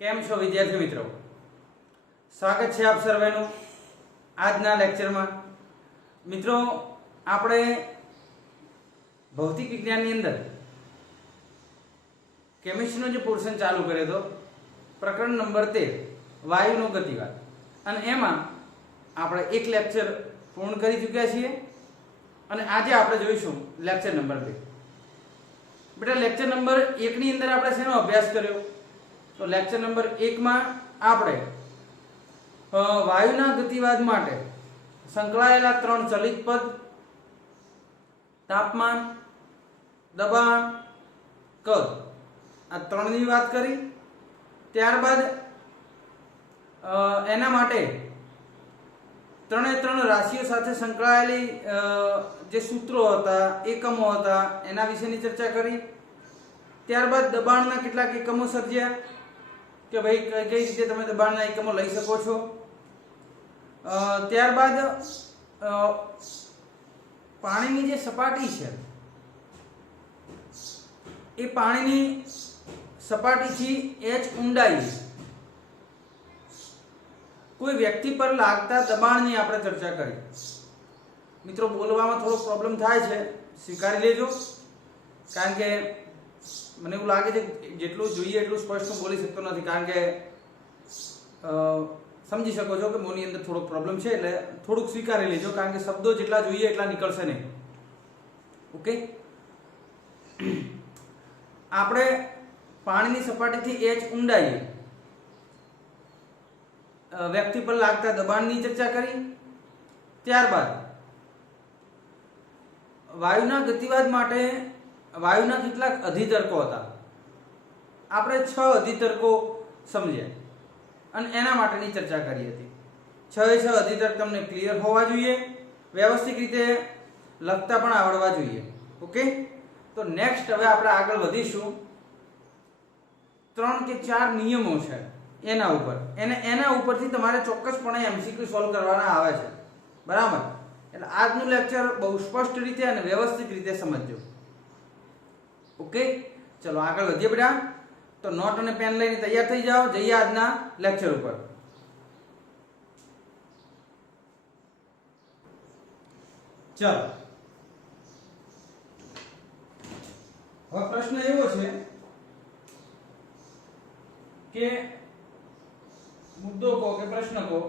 કેમ છો વિદ્યાર્થી મિત્રો? સ્વાગત છે આપ સર્વેનું આજના લેક્ચરમાં. મિત્રો, આપણે ભૌતિક વિજ્ઞાનની અંદર કેમિસ્ટ્રીનો જે પોર્શન ચાલુ કર્યો હતો, પ્રકરણ નંબર 13 વાયુનો ગતિવાદ, અને એમાં આપણે એક લેક્ચર પૂર્ણ કરી ચૂક્યા છીએ અને આજે આપણે જોઈશું લેક્ચર નંબર 2. બેટા, લેક્ચર નંબર 1 ની અંદર આપણે શેનો અભ્યાસ કર્યો? તો લેક્ચર નંબર 1 માં આપણે વાયુના ગતિવાદ માટે સંકળાયેલા 3 ચલિત પદ, તાપમાન, દબાણ, કદ, આ ત્રણની વાત કરી. ત્યારબાદ એના માટે ત્રણે ત્રણ રાશિઓ સાથે સંકળાયેલી જે સૂત્રો હતા, એકમો હતા, એના વિશેની ચર્ચા કરી. ત્યારબાદ દબાણના કેટલાક એકમો સર્જ્યા કે ભાઈ કઈ રીતે તમે દબાણના એકમો લઈ શકો છો. ત્યારબાદ પાણીની જે સપાટી છે એ પાણીની સપાટીથી h ઊંડાઈ કોઈ વ્યક્તિ પર લાગતા દબાણની આપણે ચર્ચા કરી. મિત્રો, બોલવામાં થોડો પ્રોબ્લેમ થાય છે, સ્વીકારી લેજો, કારણ કે મને એવું લાગે છે જેટલું જોઈએ એટલું સ્પષ્ટ હું બોલી શકતો નથી, કારણ કે સમજી શકો છો કે મોની અંદર થોડો પ્રોબ્લેમ છે, એટલે થોડુંક સ્વીકારી લેજો, કારણ કે શબ્દો જેટલા જોઈએ એટલા નીકળશે નહીં. ઓકે, આપણે પાણીની સપાટીથી h ઊંડાઈ વ્યક્તિ પર લાગતા દબાણની ચર્ચા કરી. ત્યારબાદ વાયુના ગતિવાદ માટે વાયુના કેટલાક અધિતર્કો હતા. આપણે 6 અધિતર્કો સમજ્યા અને એના માટેની ચર્ચા કરી હતી. 6 અધિતર્ક તમને ક્લિયર હોવા જોઈએ, વ્યવસ્થિત રીતે લખતા પણ આવડવા જોઈએ. ઓકે, તો નેક્સ્ટ હવે આપણે આગળ વધીશું. 3 કે 4 નિયમો છે એના ઉપર, એના ઉપરથી તમારે ચોક્કસપણે MCQ સોલ્વ કરવાના આવે છે. બરાબર? એટલે આજનું લેક્ચર બહુ સ્પષ્ટ રીતે અને વ્યવસ્થિત રીતે સમજજો. ઓકે, ચલો આગળ વધીએ બેટા. તો નોટ અને પેન લઈને તૈયાર થઈ જાઓ, જઈએ આજના લેક્ચર ઉપર. ચલો, હવે પ્રશ્ન એવો છે કે મુદ્દો કહો કે પ્રશ્ન કહો,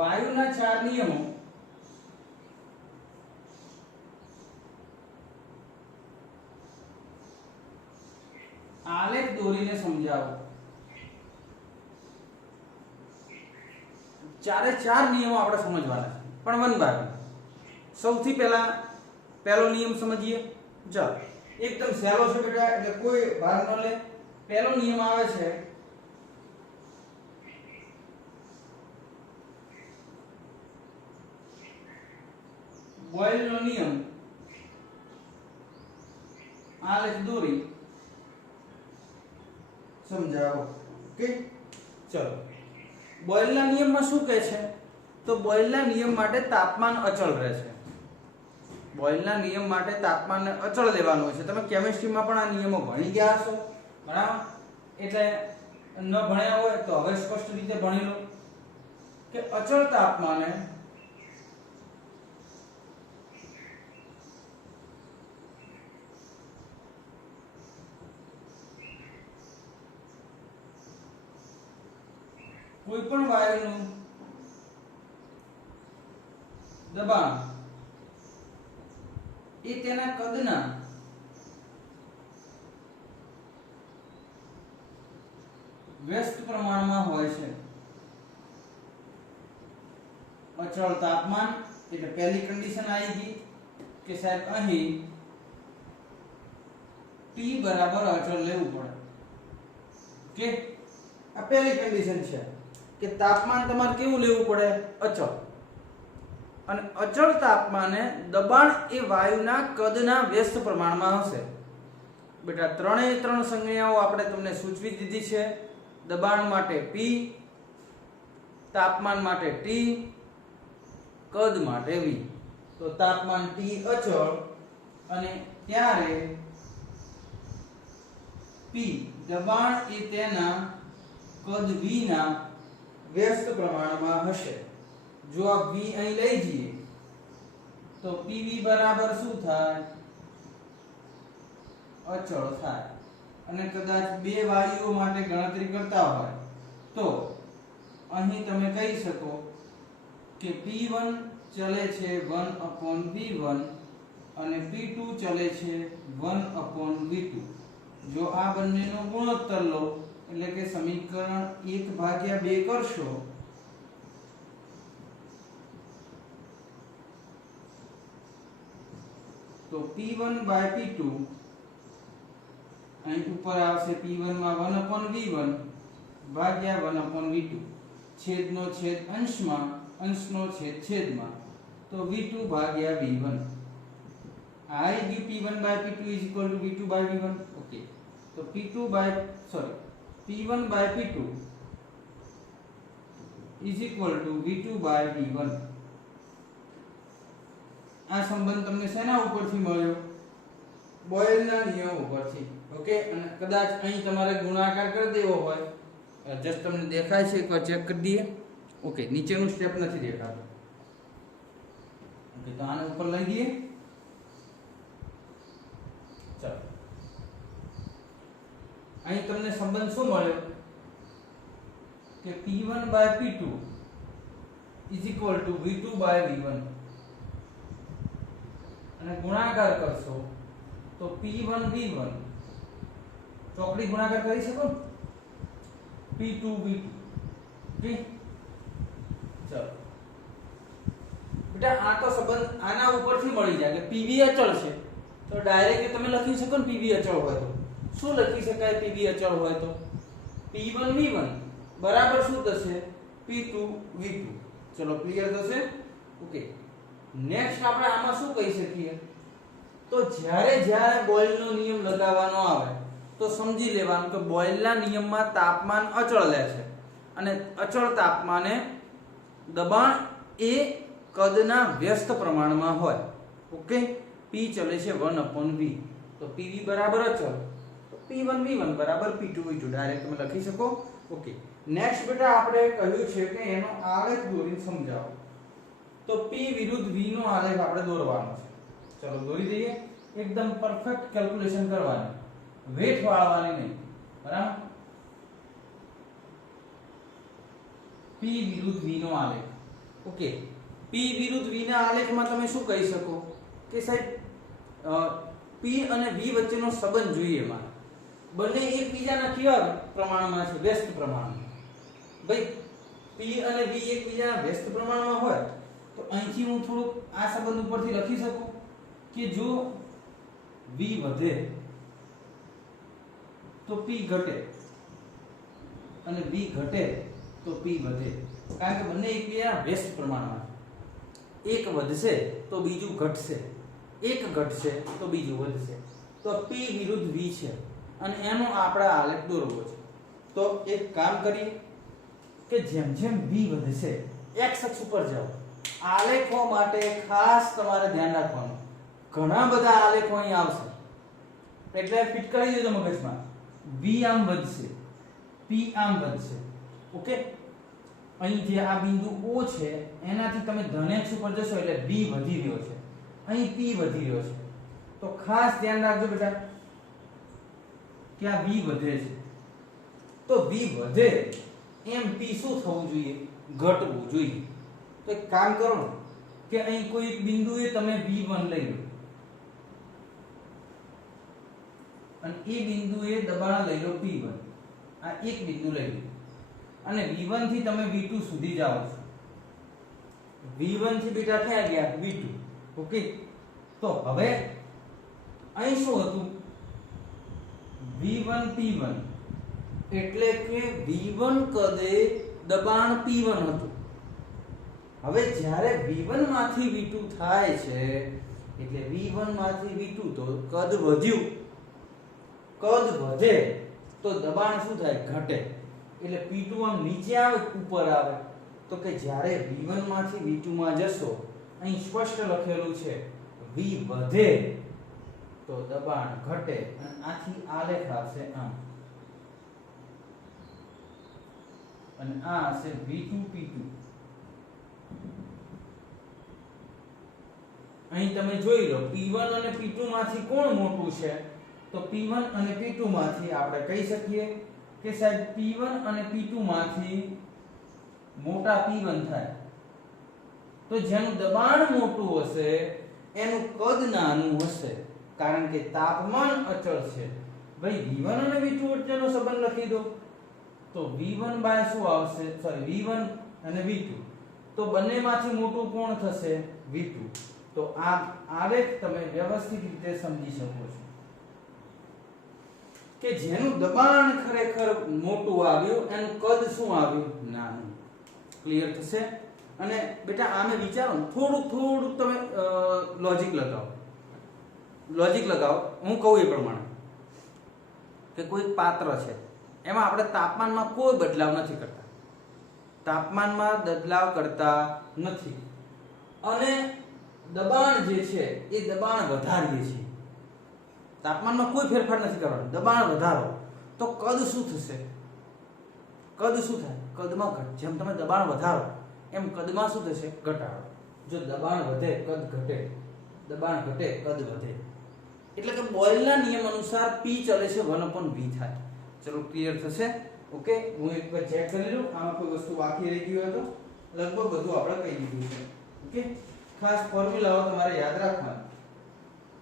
વાયુના 4 નિયમો આલેખ દોરીને સમજાવો. 4 નિયમો આપણે સમજવાના છે, પણ વન બાય વન. સૌથી પહેલા પહેલો નિયમ સમજીએ. ચાલો, એકદમ સહેલો છે બેટા, એટલે કોઈ ભાર ન લે. પહેલો નિયમ આવે છે બોયલનો નિયમ, આલેખ દોરી સમજાવો. ઓકે, ચલો. બોયલના નિયમમાં શું કહે છે? તો બોયલના નિયમ માટે તાપમાન અચળ રહે છે. બોયલના નિયમ માટે તાપમાનને અચળ લેવાનું હોય છે. તમે કેમિસ્ટ્રીમાં પણ આ નિયમો ભણી ગયા હશો, બરાબર? એટલે ન ભણ્યા હોય તો હવે સ્પષ્ટ રીતે ભણી લો કે અચળ તાપમાને કોઈ પણ વાયુનું દબાણ એ તેના કદના વ્યસ્ત પ્રમાણમાં હોય છે. અચળ તાપમાન એટલે પહેલી કન્ડિશન આવી ગઈ કે સાહેબ અહીં T બરાબર અચળ લેવું પડે. કે આ પહેલી કન્ડિશન છે કે તાપમાન તમારે કેવું લેવું પડે? અચળ. અને અચળ તાપમાને દબાણ એ વાયુના કદના વ્યસ્ત પ્રમાણમાં હશે. બેટા, 3 સંજ્ઞાઓ આપણે તમને સૂચવી દીધી છે. દબાણ માટે P, તાપમાન માટે T, કદ માટે V. તો તાપમાન T અચળ અને ત્યારે P દબાણ એ તેના કદ V ના વ્યસ્ત પ્રમાણમાં હશે. જો આ V અહીં લઈ જઈએ તો PV બરાબર શું થાય? અચળ થાય. અને કદાચ બે વાયુઓ માટે ગણતરી કરતા હોય તો અહીં તમે કહી શકો કે P1 ચલે છે 1/V1 અને P2 ચલે છે 1/V2. જો આ બંનેનો ગુણોત્તર લો એટલે કે સમીકરણ 1/2 કરશો તો P1/P2 અહીં ઉપર આવશે P1 માં 1/V1 ભાગ્યા 1/V2 છેદનો છેદ અંશમાં અંશનો છેદ છેદમાં તો V2 ભાગ્યા V1. I give P1/P2 is equal to V2/V1. okay તો P1/P2 is equal to V2/V1. આ સંબંધ તમને શેના ઉપરથી મળ્યો? બોયલના નિયમ ઉપરથી. ઓકે અને કદાચ અહીં તમારે ગુણાકાર કરી દેવો હોય જસ્ટ તમને દેખાય છે એકવાર ચેક કરી દઈએ. ઓકે નીચેનું સ્ટેપ નથી દેખાતું. ઓકે તો આને ઉપર લઈ દઈએ. ચાલો અહીં તમને સંબંધ શું મળ્યો કે P1/P2 is equal to V2/V1 અને ગુણાકાર કરશો તો P1V1 ચોકડી ગુણાકાર કરી શકો P2V2. ઠીક ચાલો બેટા આ તો સંબંધ આના ઉપરથી મળી જાય કે PV અચળ છે તો ડાયરેક્ટ તમે લખી શકો ને PV અચળ હોય તો શું લખી શકાય? PV અચળ હોય તો P1V1 બરાબર શું થશે? P2V2. ચલો ક્લિયર થશે. ઓકે નેક્સ્ટ આપણે આમાં શું કહી શકીએ તો જ્યારે બોયલનો નિયમ લગાવવાનો આવે તો સમજી લેવાનું કે બોયલના નિયમમાં તાપમાન અચળ લે છે અને અચળ તાપમાને દબાણ એ કદના વ્યસ્ત પ્રમાણમાં હોય. ઓકે P ચલે છે 1/V તો PV બરાબર અચળ તો P1V1 બરાબર P2V2 ડાયરેક્ટ તમે લખી શકો. ઓકે નેક્સ્ટ બેટા આપણે કહ્યું છે કે એનો આલેખ દોરીને સમજાવો. તો P વિરુદ્ધ V નો આલેખ આપણે દોરવાનો છે. ચલો દોરી દઈએ. એકદમ પરફેક્ટ કેલ્ક્યુલેશન કરવાની, વેટ વાળવાની નહીં. બરાબર P વિરુદ્ધ V નો આલેખ. ઓકે P વિરુદ્ધ V ના આલેખમાં તમે શું કહી શકો કે સાહેબ P અને V વચ્ચેનો સંબંધ જોઈએ. એમાં બંને એકબીજાના કેવા પ્રમાણમાં છે? વ્યસ્ત પ્રમાણમાં. ભાઈ P અને V એકબીજાના વ્યસ્ત પ્રમાણમાં હોય તો અહીંથી હું થોડુંક આ સંબંધ ઉપરથી લખી શકું કે જો V વધે તો P ઘટે અને V ઘટે તો P વધે. કારણ કે બંને એકબીજાના વ્યસ્ત પ્રમાણમાં. એક વધશે તો બીજું ઘટશે, એક ઘટશે તો બીજું વધશે. તો P વિરુદ્ધ V છે અને એનો આપણે આલેખ દોરવો છે. તો એક કામ કરીએ કે જેમ જેમ V વધશે x અક્ષ ઉપર જાઓ. આલેખો માટે ખાસ તમારે ધ્યાન રાખવાનું, ઘણા બધા આલેખો અહીં આવશે એટલે ફિટ કરી દેજો મગજમાં. V આમ વધશે, P આમ વધશે. ઓકે અહીં જે આ બિંદુ O છે એનાથી તમે ધન x ઉપર જશો એટલે V વધી રહ્યો છે, અહીં P વધી રહ્યો છે. તો ખાસ ધ્યાન રાખજો બેટા કે આ V વધે છે. તો V વધે એમ P શું થવું જોઈએ? ઘટવું જોઈએ. તો એક કામ કરો કે અહીં કોઈ એક બિંદુએ તમે V1 લઈ લો અને એ બિંદુએ દબાણ લઈ લો P1. આ એક બિંદુ લઈ લો અને V1 થી તમે V2 સુધી જાઓ છો. V1 થી બેટા ક્યાં ગયા? V2. ઓકે તો હવે અહીં શું હતું? V1 P1 એટલે કે V1 કદે દબાણ P1 હતું. હવે જ્યારે V1 માંથી V2 થાય છે એટલે V1 માંથી V2 તો કદ વધ્યું. કદ વધે તો દબાણ શું થાય? ઘટે. એટલે P2 આમ નીચે આવે ઉપર આવે. તો કે જ્યારે V1 માંથી V2 માં જશો અહીં સ્પષ્ટ લખેલું છે V વધે તો દબાણ ઘટે અને આથી આલેખ આવશે આમ અને આ હશે V2 P2. અહીં તમે જોઈ લો P1 અને P2 માંથી કોણ મોટું છે તો P1 અને P2 માંથી આપણે કહી શકીએ કે સાહેબ P1 અને P2 માંથી મોટા P1 થાય તો જેનું દબાણ મોટું હશે એનું કદ નાનું હશે કારણ કે તાપમાન અચળ છે ભાઈ V1 અને V2 વચ્ચેનો સંબંધ લખી દો તો V1 બાય શું આવશે સોરી V1 અને V2 તો બંનેમાંથી મોટું કોણ થશે V2 તો આ આલેખ તમે વ્યવસ્થિત રીતે સમજી શકો છો કે જેનું દબાણ ખરેખર મોટું આવ્યું એનું કદ શું આવ્યું નાનું ક્લિયર થશે અને બેટા આમે વિચારો થોડું તમે લોજિક લગાવો હું કહું એ પ્રમાણે કે કોઈ પાત્ર છે એમાં આપણે તાપમાનમાં કોઈ બદલાવ નથી કરતા અને દબાણ જે છે એ દબાણ વધારીએ છીએ તાપમાનમાં કોઈ ફેરફાર નથી કરવાનો દબાણ વધારો તો કદ શું થશે કદમાં જેમ તમે દબાણ વધારો એમ કદમાં શું થશે ઘટાડો જો દબાણ વધે કદ ઘટે દબાણ ઘટે કદ વધે એટલે કે બોયલના નિયમ અનુસાર P ચલે છે 1/V થાય ચલો ક્લિયર થશે ઓકે હું એક વાર ચેક કરી લઉં આમાં કોઈ વસ્તુ બાકી રહી ગઈ હોય તો લગભગ બધું આપણે કહી દીધું છે ઓકે ખાસ ફોર્મ્યુલાઓ તમારે યાદ રાખવાના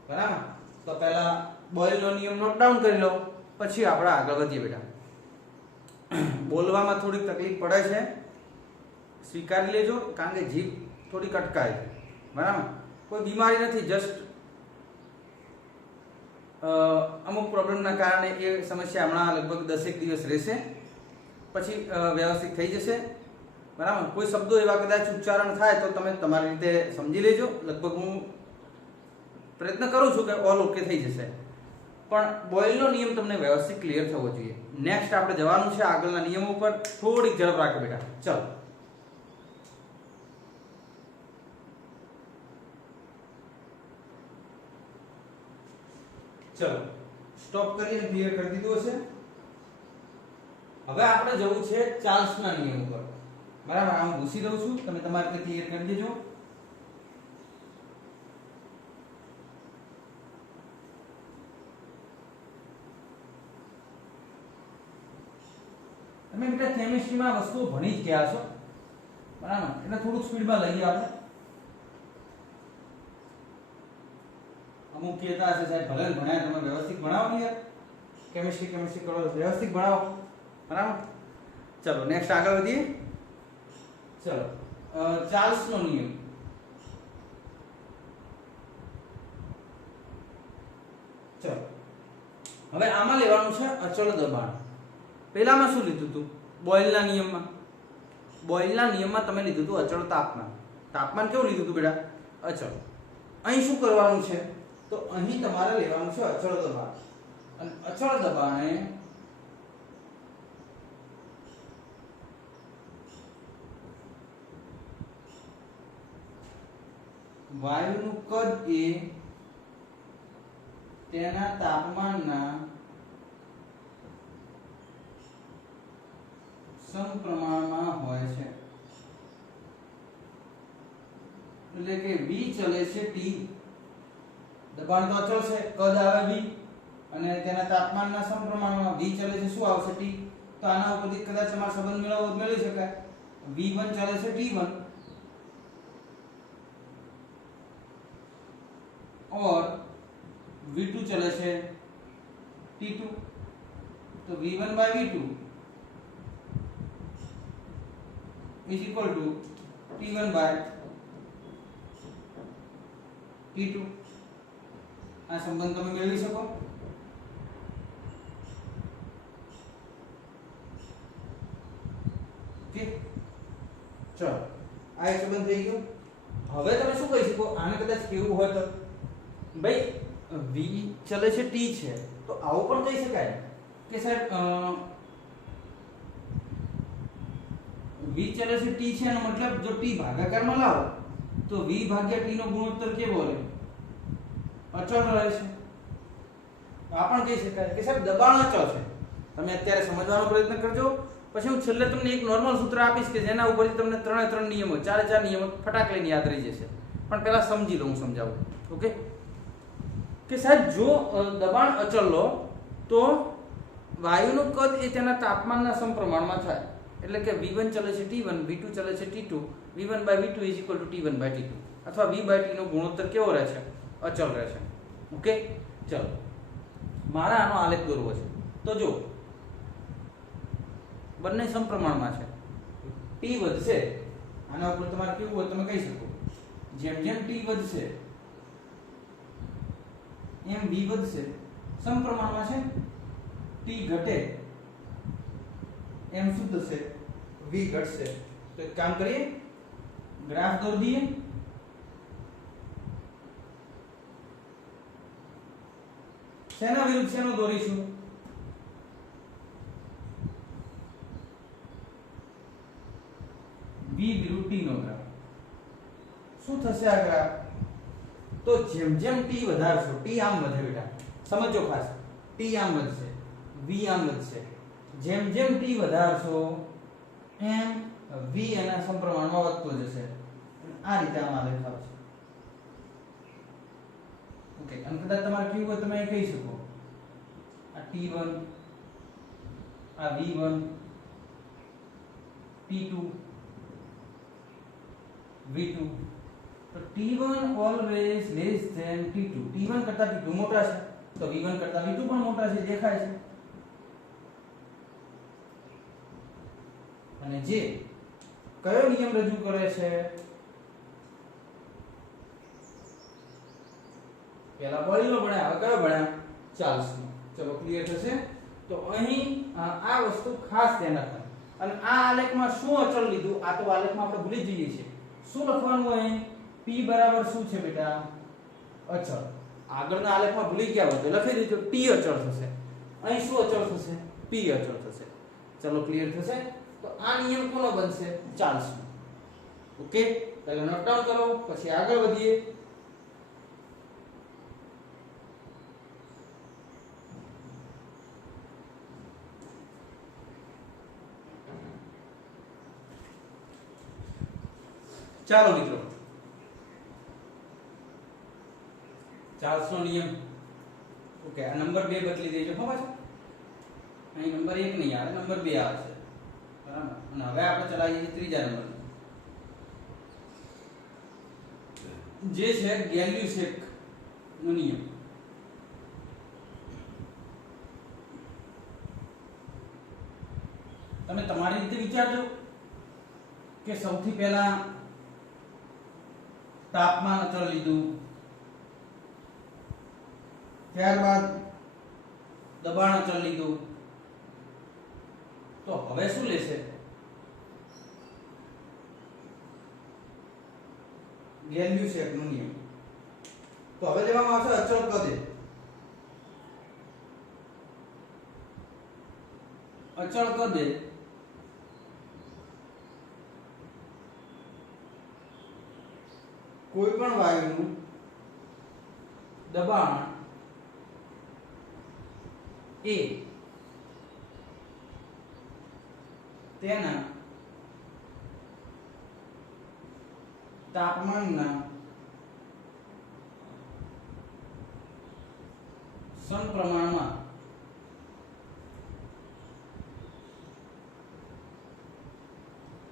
બરાબર તો પહેલા બોયલનો નિયમ નોટ ડાઉન કરી લો પછી આપણે આગળ વધીએ બેટા બોલવામાં થોડી તકલીફ પડે છે સ્વીકારી લેજો કારણ કે જીભ થોડી કટકાય છે બરાબર કોઈ બીમારી નથી જસ્ટ અમુક પ્રોબ્લેમના કારણે એ સમસ્યા હમણાં લગભગ 10 દિવસ રહેશે પછી વ્યવસ્થિત થઈ જશે બરાબર કોઈ શબ્દો એવા કદાચ ઉચ્ચારણ થાય તો તમે તમારી રીતે સમજી લેજો લગભગ હું પ્રયત્ન કરું છું કે ઓલ ઓકે થઈ જશે પણ બોયલનો નિયમ તમને વ્યવસ્થિત ક્લિયર થવો જોઈએ નેક્સ્ટ આપણે જવાનું છે આગળના નિયમો ઉપર થોડીક ઝડપ રાખો બેટા ચલો ચલો સ્ટોપ કરીને ક્લિયર કરી દીધું હશે હવે આપણે જવું છે ચાર્લ્સના નિયમ ઉપર બરાબર હું ભૂસી દઉં છું તમે તમારી રીતે ક્લિયર કરી દેજો તમે બેટા કેમિસ્ટ્રીમાં વસ્તુઓ ભણી જ ગયા છો બરાબર એટલે થોડું સ્પીડમાં લઈએ આપણે અમુક કહેતા હશે સાહેબ ભલે ભણ્યા તમે વ્યવસ્થિત ભણાવો ને યાર કેમિસ્ટ્રી કરો વ્યવસ્થિત ભણાવો બરાબર ચલો નેક્સ્ટ આગળ વધીએ ચલો ચાર્લ્સનો નિયમ ચલો હવે આમાં લેવાનું છે અચળ દબાણ પહેલામાં શું લીધું હતું બોયલના નિયમમાં તમે લીધું હતું અચળ તાપમાન કેવું લીધું હતું બેટા અચળ અહીં શું કરવાનું છે તો અહીં તમારે લેવાનું છે અચળ દબાણ અને અચળ દબાણે વાયુનું કદ એ તેના તાપમાનના સમપ્રમાણમાં હોય છે એટલે કે V ચલે છે T દબાણ તો અચળ છે કદ આવે V અને તેના તાપમાનના સમપ્રમાણમાં V ચલે છે શું આવશે T તો આના ઉપરથી કદાચ તમારે સંબંધ મેળવી શકાય V1 ચલે છે T1 और V2 चले છે T2 तो V1 by V2 is equal to T1 by T2 આ સંબંધ તમે મેળવી શકો ઓકે ચલો આ એક સંબંધ થઈ ગયો હવે તમે શું કહી શકો આને કદાચ કેવું હોય તો ભાઈ V ચલે છે T છે તો આવું પણ કહી શકાય કે સાહેબ V ચલે છે T છે એનો મતલબ જો T ભાગાકારમાં લાવો તો V ભાગ્યા T નો ગુણોત્તર કેવો રહે અચળ રહે છે તો આ પણ કહી શકાય કે સાહેબ દબાણ અચળ છે. તમે અત્યારે સમજવાનો પ્રયત્ન કરજો, પછી હું છેલ્લે તમને એક નોર્મલ સૂત્ર આપીશ કે જેના ઉપરથી તમને ત્રણ નિયમો, ચાર નિયમો ફટાક લઈને યાદ રહી જશે. પણ પહેલા સમજી લો, હું સમજાવું. ઓકે, કે સાહેબ જો દબાણ અચળ લો તો વાયુનું કદ એ તેના તાપમાનના સમપ્રમાણમાં થાય. એટલે કે V1 ચલે છે T1, V2 ચલે છે T2, V1/V2 T1/T2, અથવા V/T નો ગુણોત્તર કેવો રહે છે? અચળ રહે છે. ઓકે, ચલો મારે આનો આલેખ દોરવો છે. તો જો બંને સમપ્રમાણમાં છે, T વધશે, આના ઉપર તમારે કેવું હોય તમે કહી શકો, જેમ જેમ T વધશે એમ V વધશે. સમપ્રમાણમાં છે, T ઘટે એમ શું થશે? V ઘટશે. તો એક કામ કરીએ, ગ્રાફ દોરી દઈએ. શેના વિરુદ્ધ શેનો દોરીશું? V વિરુદ્ધ T નો ગ્રાફ. શું થશે આ ગ્રાફ? તો જેમ જેમ T વધારશો, T આમ વધે બેટા, સમજો ખાસ, T આમ વધશે, V આમ વધશે. જેમ જેમ T વધારશો એમ V એના સમપ્રમાણમાં વધતો જશે. આ રીતે આમાં દેખાશે. ઓકે, અને કદાચ તમારે કેવું હોય તમે કહી શકો, આ T1, આ V1, T2, V2. તો T1 always less than T2. T1 કરતા T2 મોટા છે, તો V1 કરતા V2 પણ મોટા છે, દેખાય છે. અને જે કયો નિયમ રજૂ કરે છે? પહેલા બોયલનો ભણ્યા, હવે કયો ભણ્યા? ચાર્લ્સનો. ચલો ક્લિયર થશે. તો અહીં આ વસ્તુ ખાસ ધ્યાન રાખવાની. અને આ આલેખમાં શું અચળ લીધું? આ તો આલેખમાં આપણે ભૂલી જઈએ છીએ. શું લખવાનું હોય? P બરાબર શું છે બેટા? અચળ. આગળના આલેખમાં ભૂલી ગયા હોય તો લખી દીધું, T અચળ થશે. અહીં શું અચળ થશે? P અચળ થશે. ચલો ક્લિયર થશે. તો આ નિયમ કોનો બનશે? ચાર્લ્સનો. ઓકે, પહેલા નોટ ડાઉન કરો, પછી આગળ વધીએ. ચાલો મિત્રો, ચાર્લ્સનો નિયમ. ઓકે, આ નંબર 2 બદલી દેજો. ખબર છે, અહીં નંબર 1 નહીં આવે, નંબર 2 આવશે. બરાબર. અને હવે આપણે ચલાવીએ છીએ ત્રીજા નંબર, જે છે ગેલ્યુસેક નો નિયમ. તમે તમારી રીતે વિચારજો કે સૌથી પહેલા તાપમાન અચળ લીધું, ત્યારબાદ દબાણ અચળ લીધું, તો હવે શું લેશે? ગેલ્યુસેક નો નિયમ. તો હવે લેવામાં આવશે અચળ કદે. અચળ કદે કોઈ પણ વાયુનું દબાણ એ તેના તાપમાનના સમપ્રમાણમાં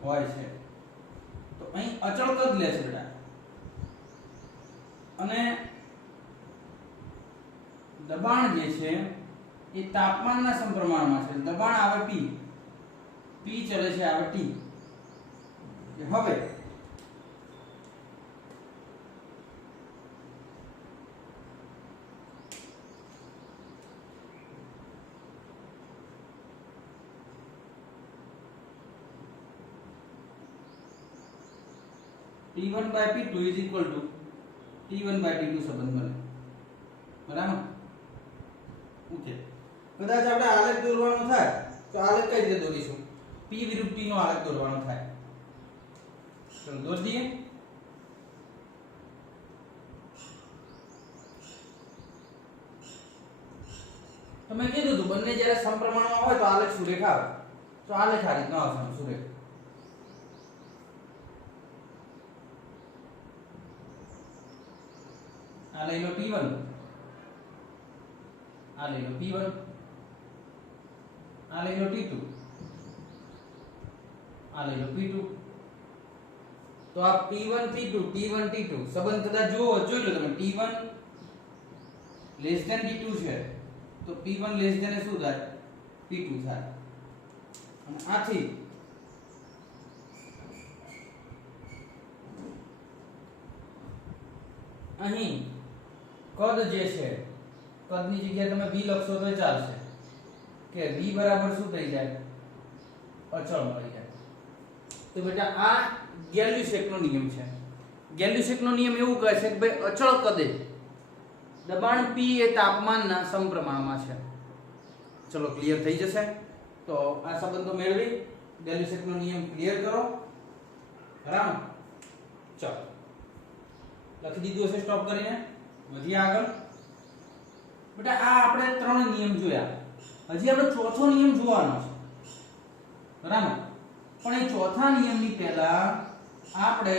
હોય છે. તો અહીં અચળ કદ લે છે બેટા, અને દબાણ જે છે એ તાપમાનના સમપ્રમાણમાં છે. દબાણ આવે P, P ચલે છે આવે T. હવે T1/P2 is equal to T1/T2 સંબંધ બને. બરાબર. ઓકે, કદાચ આપણે આલેખ દોરવાનો થાય તો આલેખ કઈ રીતે દોરીશું? P વિરુદ્ધ T નો આલેખ દોરવાનો થાય. ચલો દોરી દઈએ. તો મેં કીધું હતું બંને જ્યારે સમપ્રમાણમાં હોય તો આલેખ સુરેખ આવે. તો આલેખ આ રીતનો આવશે સુરેખ. આ લઈ લો P1, આ લઈ લો P1, આ લઈ લો T2, આ લઈ લો P2. તો આ P1 P2 T1 T2 સંબંધ કદાચ જોઈ લો તમે. T1 લેસ ધેન T2 છે તો P1 લેસ ધેન શું થાય? P2 થાય. અને આથી અહીં કદ જે છે કદની જગ્યાએ તમે v લખશો તો ચાલશે કે v બરાબર શું થઈ જાય? અચળ મળી જાય. તો બેટા આ ગેલ્યુસેકનો નિયમ છે. ગેલ્યુસેકનો નિયમ એવું કહે છે કે ભાઈ અચળ કદે દબાણ P એ તાપમાનના સમપ્રમાણમાં છે. ચલો ક્લિયર થઈ જશે. તો આ સંબંધો મેળવી ગેલ્યુસેકનો નિયમ ક્લિયર કરો. બરાબર? ચલો લખી દીધું હશે સ્ટોપ કરીને. વધીએ આગળ. બેટા આ આપણે 3 નિયમ જોયા. હજી આપણે ચોથો નિયમ જોવાનો છે. બરાબર? પણ એ ચોથા નિયમની પહેલા આપણે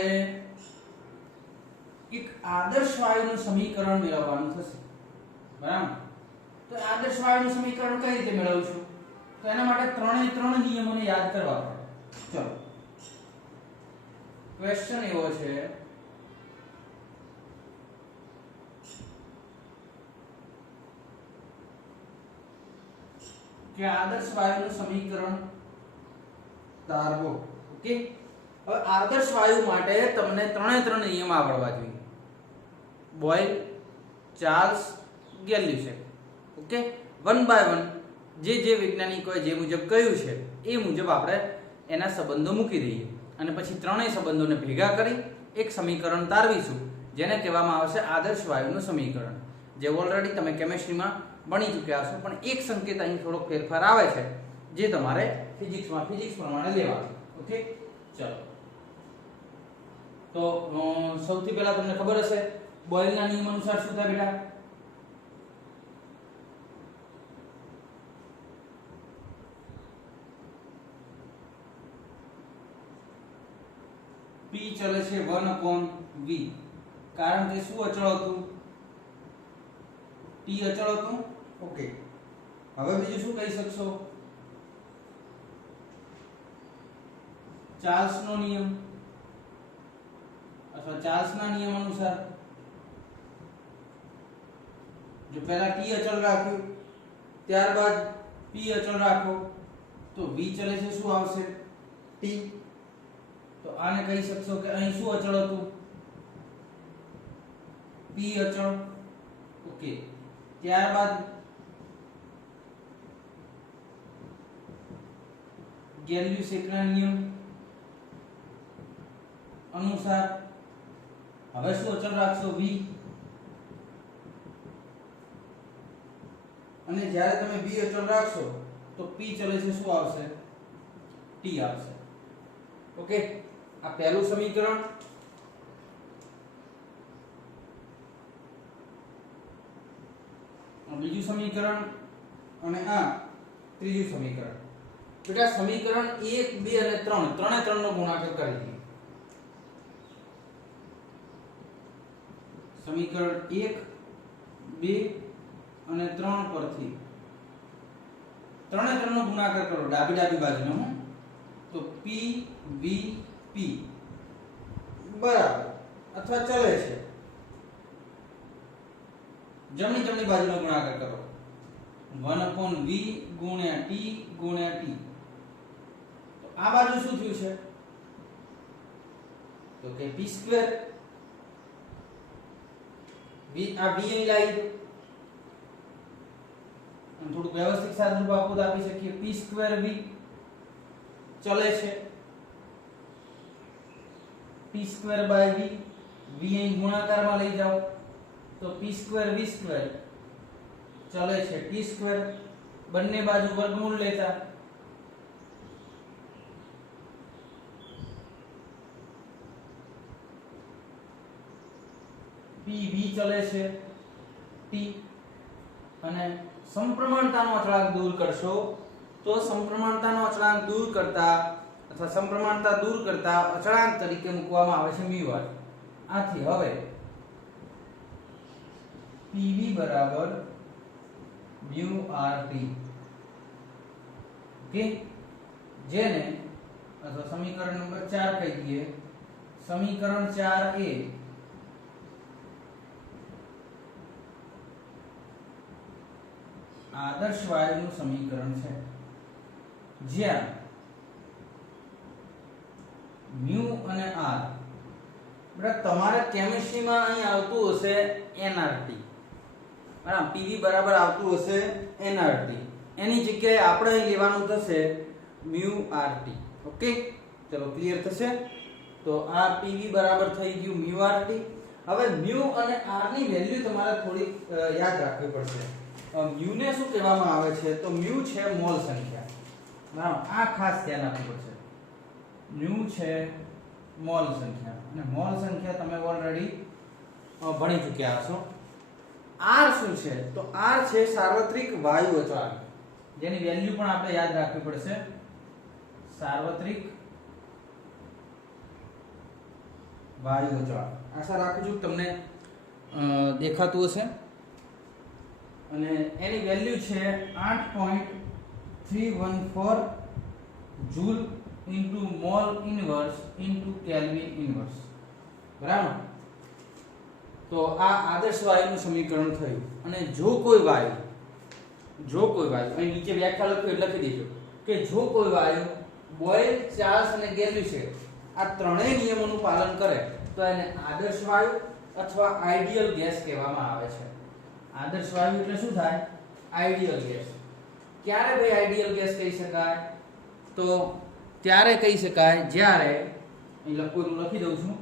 એક આદર્શ વાયુનું સમીકરણ મેળવવાનું થશે. બરાબર? તો આદર્શ વાયુનું સમીકરણ કઈ રીતે મેળવશું? તો એના માટે 3 નિયમોને યાદ કરવા પડે. ચલો ક્વેશ્ચન એવો છે કે આદર્શ વાયુનું સમીકરણ તારવો. ઓકે, હવે આદર્શ વાયુ માટે તમને 3 નિયમ આવડવા જોઈએ. Boyle, Charles, Gay Lussac. Okay, one by one જે વૈજ્ઞાનિકોએ જે મુજબ કહ્યું છે એ મુજબ આપણે એના સંબંધો મૂકી દઈએ અને પછી 3 સંબંધોને ભેગા કરી એક સમીકરણ તારવીશું જેને કહેવામાં આવશે આદર્શ વાયુનું સમીકરણ. જે ઓલરેડી તમે કેમિસ્ટ્રીમાં ભણી ચૂક્યા છો, પણ એક સંકેત અહીં થોડો ફેરફાર આવે છે જે તમારે ફિઝિક્સમાં ફિઝિક્સ પ્રમાણે લેવાનું. ઓકે, ચલો. તો સૌથી પહેલા તમને ખબર હશે બોયલના નિયમ અનુસાર શું થાય બેટા? P ચલે છે 1/v. કારણ કે શું અચળ હતું? T અચળ હતું. ઓકે, હવે બીજું શું કહી શકશો? ચાર્લ્સનો નિયમ અથવા ચાર્લ્સના નિયમ અનુસાર જો પહેલા T અચળ રાખ્યું ત્યારબાદ P અચળ રાખો તો v ચલે છે શું આવશે? T. તો આને કહી શકશો કે અહીં શું અચળ હતું? P અચળ. ઓકે, ત્યારબાદ ગેલ્યુસેકના નિયમ અનુસાર હવે શું અચળ રાખશો? v. અને જ્યારે તમે v અચળ રાખશો તો P ચલે છે શું આવશે? T આવશે. ઓકે, આ પહેલું સમીકરણ. બીજું સમીકરણ અને આ ત્રીજું સમીકરણ. બેટા સમીકરણ 1, 2 અને 3 ત્રણે ત્રણનો ગુણાકાર કરી દઈએ. સમીકરણ 1, 2 અને 3 પરથી ત્રણે ત્રણનો ગુણાકાર કરો ડાબી બાજુનો. તો P V P બરાબર અથવા ચલે છે જમણી બાજુનો ગુણાકાર કરો 1/v ગુણ્યા T ગુણ્યા T. તો આ બાજુ શું થયું છે? તો કે p2 v આ v અહીં લાવી દો અને થોડું વ્યવસ્થિત સાદુરૂપ આપો તો આપી શકીએ p2v ચલે છે p2/v. v અહીં ગુણાકારમાં લઈ જાઓ તો p2v2 ચલે છે t2. બંને બાજુ વર્ગમૂળ લેતા pv ચલે છે t અને સમપ્રમાણતાનો અચળાંક દૂર કરશો તો સમપ્રમાણતાનો અચળાંક દૂર કરતા અથવા સમપ્રમાણતા દૂર કરતા અચળાંક તરીકે મૂકવામાં આવે છે μr. આથી હવે PV બરાબર μRT, ઓકે, જેને અથવા સમીકરણ નંબર 4 કહી દઈએ. સમીકરણ 4 એ આદર્શ વાયુનું સમીકરણ છે, જ્યાં મ્યુ અને આર, બરાબર, તમારે કેમિસ્ટ્રીમાં અહીં આવતું હશે nRT, બરાબર, પીવી બરાબર આવતું હશે nRT, એની જગ્યાએ આપણે અહીં લેવાનું થશે μRT. ઓકે, ચલો ક્લિયર થશે. તો આ પીવી બરાબર થઈ ગયું μRT. હવે મ્યુ અને આર ની વેલ્યુ તમારે થોડી યાદ રાખવી પડશે. મ્યુ ને શું કહેવામાં આવે છે? તો મ્યુ છે મોલ સંખ્યા, બરાબર, આ ખાસ ધ્યાન આપવું પડશે. મ્યુ છે મોલ સંખ્યા, અને મોલ સંખ્યા તમે ઓલરેડી ભણી ચૂક્યા હશો. આર શું છે? તો આર છે સાર્વત્રિક વાયુ અચળાંક, જેની વેલ્યુ પણ આપણે યાદ રાખવી પડશે. સાર્વત્રિક વાયુ અચળાંક. આશા રાખું છું તમને દેખાતું હશે. અને એની વેલ્યુ છે 8.314 joule into mall inverse into kelvin inverse, બરાબર. તો આ આદર્શ વાયુનું સમીકરણ થયું. અને જો કોઈ વાયુ અહીં નીચે વ્યાખ્યા લખ્યું એટલે લખી દેજો કે જો કોઈ વાયુ બોયલ, ચાર્લ્સ અને ગેલ્યુસેટ આ ત્રણેય નિયમોનું પાલન કરે તો એને આદર્શ વાયુ અથવા આઇડિયલ ગેસ કહેવામાં આવે છે. આદર્શ વાયુ એટલે શું થાય? Ideal gas. ક્યારે ભાઈ આઇડિયલ ગેસ કહી શકાય? તો ત્યારે કહી શકાય જ્યારે, અહીં લખી દઉં છું,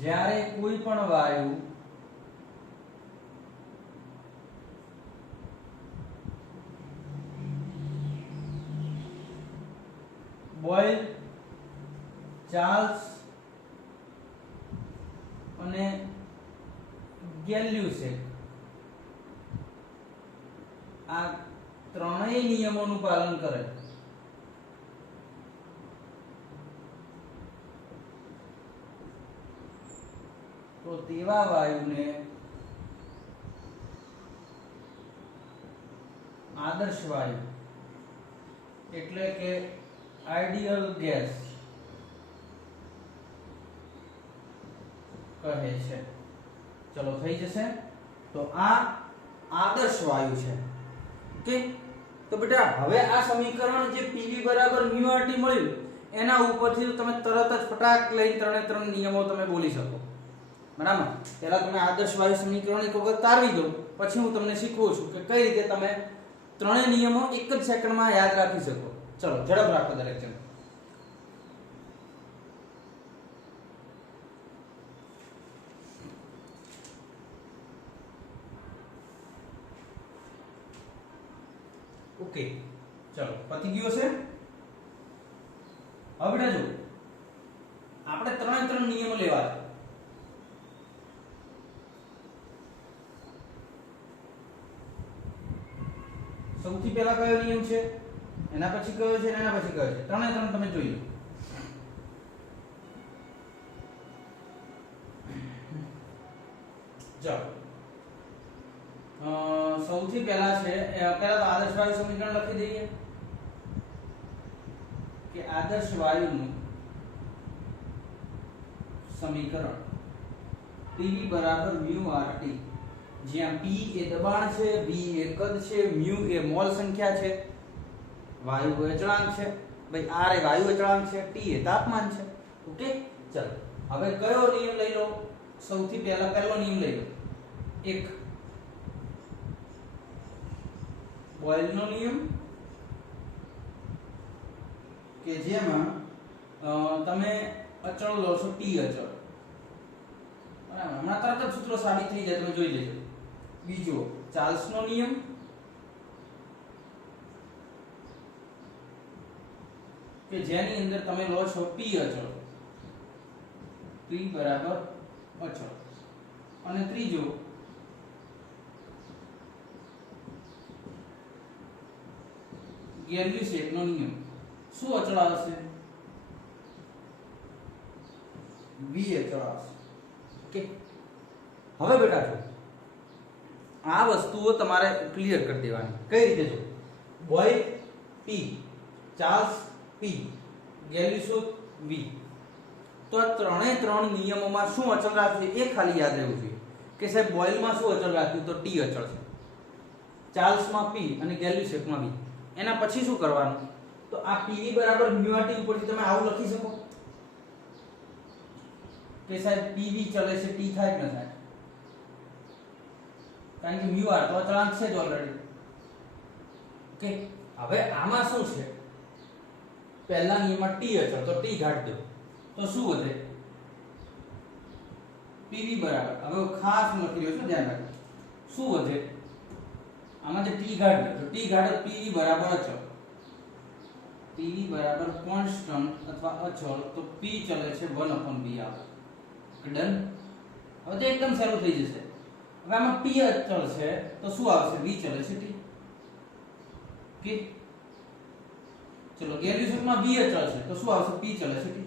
જ્યારે કોઈ પણ વાયુ બોયલ, ચાર્લ્સ અને ગેલ્યુસેટ આ ત્રણેય નિયમોનું પાલન કરે તો તેવા વાયુને આદર્શ વાયુ એટલે કે આઇડિયલ ગેસ કહે છે. ચલો થઈ જશે. તો આ આદર્શ વાયુ છે. ઓકે, તો બેટા હવે આ સમીકરણ જે PV બરાબર μRT મળ્યું એના ઉપરથી તમે તરત જ ફટાક લઈને ત્રણે ત્રણ નિયમો તમે બોલી શકો, બરાબર. પહેલા તમે આદર્શ વાયુ સમીકરણ એક વખત તારવી દો, પછી હું તમને શીખવું છું કે કઈ રીતે તમે ત્રણેય નિયમો એક જ સેકન્ડમાં યાદ રાખી શકો. ચલો ઝડપ રાખો દરેક જણ. ઓકે, ચલો પતી ગયું છે. હવે બેટા જો આપણે ત્રણ નિયમો લેવા છે. સૌથી પહેલા કયો નિયમ છે, એના પછી કયો છે, એના પછી કયો છે, ત્રણે ત્રણ તમે જોઈ લો. ચાલો સૌથી પહેલા છે, પહેલા તો આદર્શ વાયુ સમીકરણ લખી દઈએ કે આદર્શ વાયુનું સમીકરણ PV બરાબર μRT, જ્યાં P એ દબાણ છે, V એ કદ છે, μ એ મોલ સંખ્યા છે, વાયુ અચળાંક છે, ભાઈ R એ વાયુ અચળાંક છે, T એ તાપમાન છે. ઓકે, ચલો હવે કયો નિયમ લઈ લો? સૌથી પહેલો નિયમ લઈ લો, એક બોયલનો નિયમ કે જેમાં તમે અચળ લો છો T અચળ, બરાબર. હમણાં તરત જ સૂત્રો સાબિત થઈ જાય, તમે જોઈ લેજો. બીજો ચાર્લ્સનો નિયમ કે જેની અંદર તમે લો છો P અચળ, P બરાબર અચળ. અને ત્રીજો ગેલ્યુસેકનો નિયમ. શું અચળ આવશે? v અચળ આવશે. ઓકે, હવે બેટા જો આ વસ્તુઓ તમારે ક્લિયર કરી દેવાની. કઈ રીતે? જો boy p, Charles p, ગેલ્યુસેક v. તો આ ત્રણ નિયમોમાં શું અચળ રાખ્યું એ ખાલી યાદ રહેવું જોઈએ કે સાહેબ બોયલમાં શું અચળ રાખ્યું? તો t અચળ છે, ચાર્લ્સમાં p અને ગેલ્યુસેકમાં v. એના પછી શું કરવાનું? તો આ pv બરાબર μ t ઉપરથી તમે આવું લખી શકો કે સાહેબ pv ચલે છે t થાય કે ન થાય? કારણ કે μr તો અચળાંક છે જ ઓલરેડી. ઓકે, હવે આમાં શું છે? પહેલા નિયમમાં t અચળ, તો t ઘાટ દો તો શું વધે? pv બરાબર, હવે ખાસ લખી રહ્યો છું, ધ્યાન રાખો. શું વધે? આમાં જે t ઘાટ દો તો t ઘાટ pv બરાબર અચળ. pv બરાબર કોન્સ્ટન્ટ અથવા અચળ, તો p ચલે છે 1/b આવે. ડન. હવે તો એકદમ સરળ થઈ જશે. હવે આમાં p અચળ છે તો શું આવશે? v ચલે છે t. ઓકે, ચલો ગેલ્યુસેકમાં v અચળ છે તો શું આવશે? p ચલે છે t.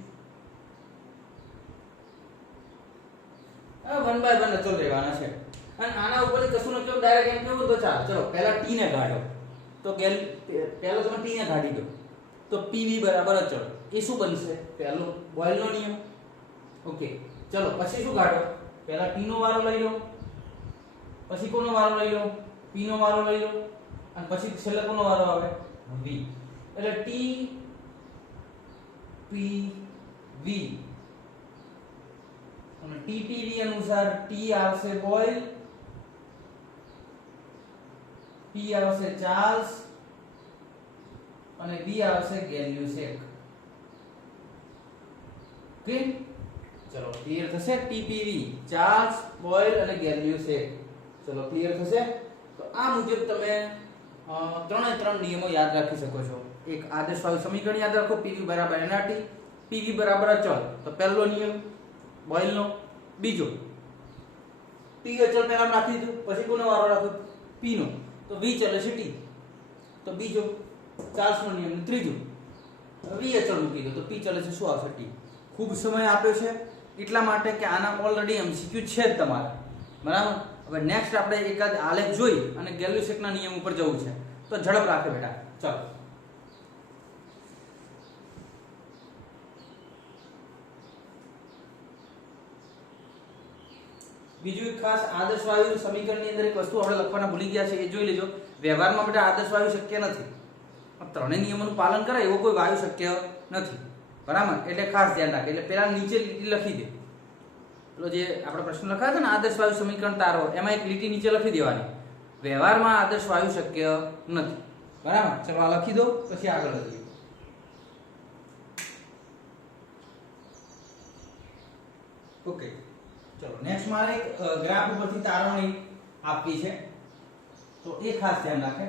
હવે 1/1 અચળ રહેવાના છે અને આના ઉપરથી કશું ન કહ્યું, ડાયરેક્ટ એમ કહ્યું તો ચાલ. ચલો પહેલા t ને ગાઢો તો પહેલો તમે t ને ગાઢી દો તો pv બરાબર અચળ. એ શું બનશે? પહેલો બોયલનો નિયમ. ઓકે, ચલો પછી શું કાઢો? પહેલા t નો વારો લઈ લો, પછી કોનો વારો લઈ લો? p નો વારો લઈ લો, અને પછી છેલ્લે કોનો વારો આવે? v. એટલે t p v અને t p v અનુસાર t આવશે બોયલ, p આવશે ચાર્લ્સ અને v આવશે ગેલ્યુસેક. ઓકે, ચલો ક્લિયર થશે? TPV, ચાર્લ્સ, બોયલ અને ગેલ્યુસેક. ચલો ક્લિયર થશે? તો આ મુજબ તમે ત્રણ નિયમો યાદ રાખી શકો છો. એક આદર્શ વાયુ સમીકરણ યાદ રાખો, PV બરાબર nRT, PV બરાબર અચળ, તો પહેલો નિયમ બોયલનો. બીજો t અચળ પહેલા રાખી દીધું, પછી કોનો વારો રાખ્યો? p નો, તો v ચલે છે t. તો બીજો ચાર્લ્સનો નિયમ. ત્રીજો v અચળ મૂકી દો તો p ચલે છે શું આવશે? t. ખૂબ સમય આપ્યો છે એટલા માટે કે આના ઓલરેડી MCQ છે જ તમારે, બરાબર. હવે નેક્સ્ટ આપણે એકાદ આલેખ જોઈ અને ગેલ્યુસેકના નિયમ ઉપર જવું છે, તો ઝડપ રાખે બેટા. ચાલો બીજું એક ખાસ આદર્શ વાયુ સમીકરણની અંદર એક વસ્તુ આપણે લખવાના ભૂલી ગયા છે, એ જોઈ લેજો. વ્યવહારમાં બેટા આદર્શ વાયુ શક્ય નથી. ત્રણેય નિયમોનું પાલન કરે એવો કોઈ વાયુ શક્ય નથી, બરાબર. એટલે ખાસ ધ્યાન રાખે. એટલે પેલા નીચે લીટી લખી દે. પેલો જે આપણે પ્રશ્ન લખાયો છે ને, આદર્શ વાયુ સમીકરણ તારો, એમાં એક લીટી નીચે લખી દેવાની. વ્યવહારમાં આદર્શ વાયુ શક્ય નથી, બરાબર. ચલો આ લખી દો, પછી આગળ વધીએ. ઓકે, ચલો નેક્સ્ટ મારે એક ગ્રાફ ઉપરથી તારવણી આપવી છે, તો એ ખાસ ધ્યાન રાખે.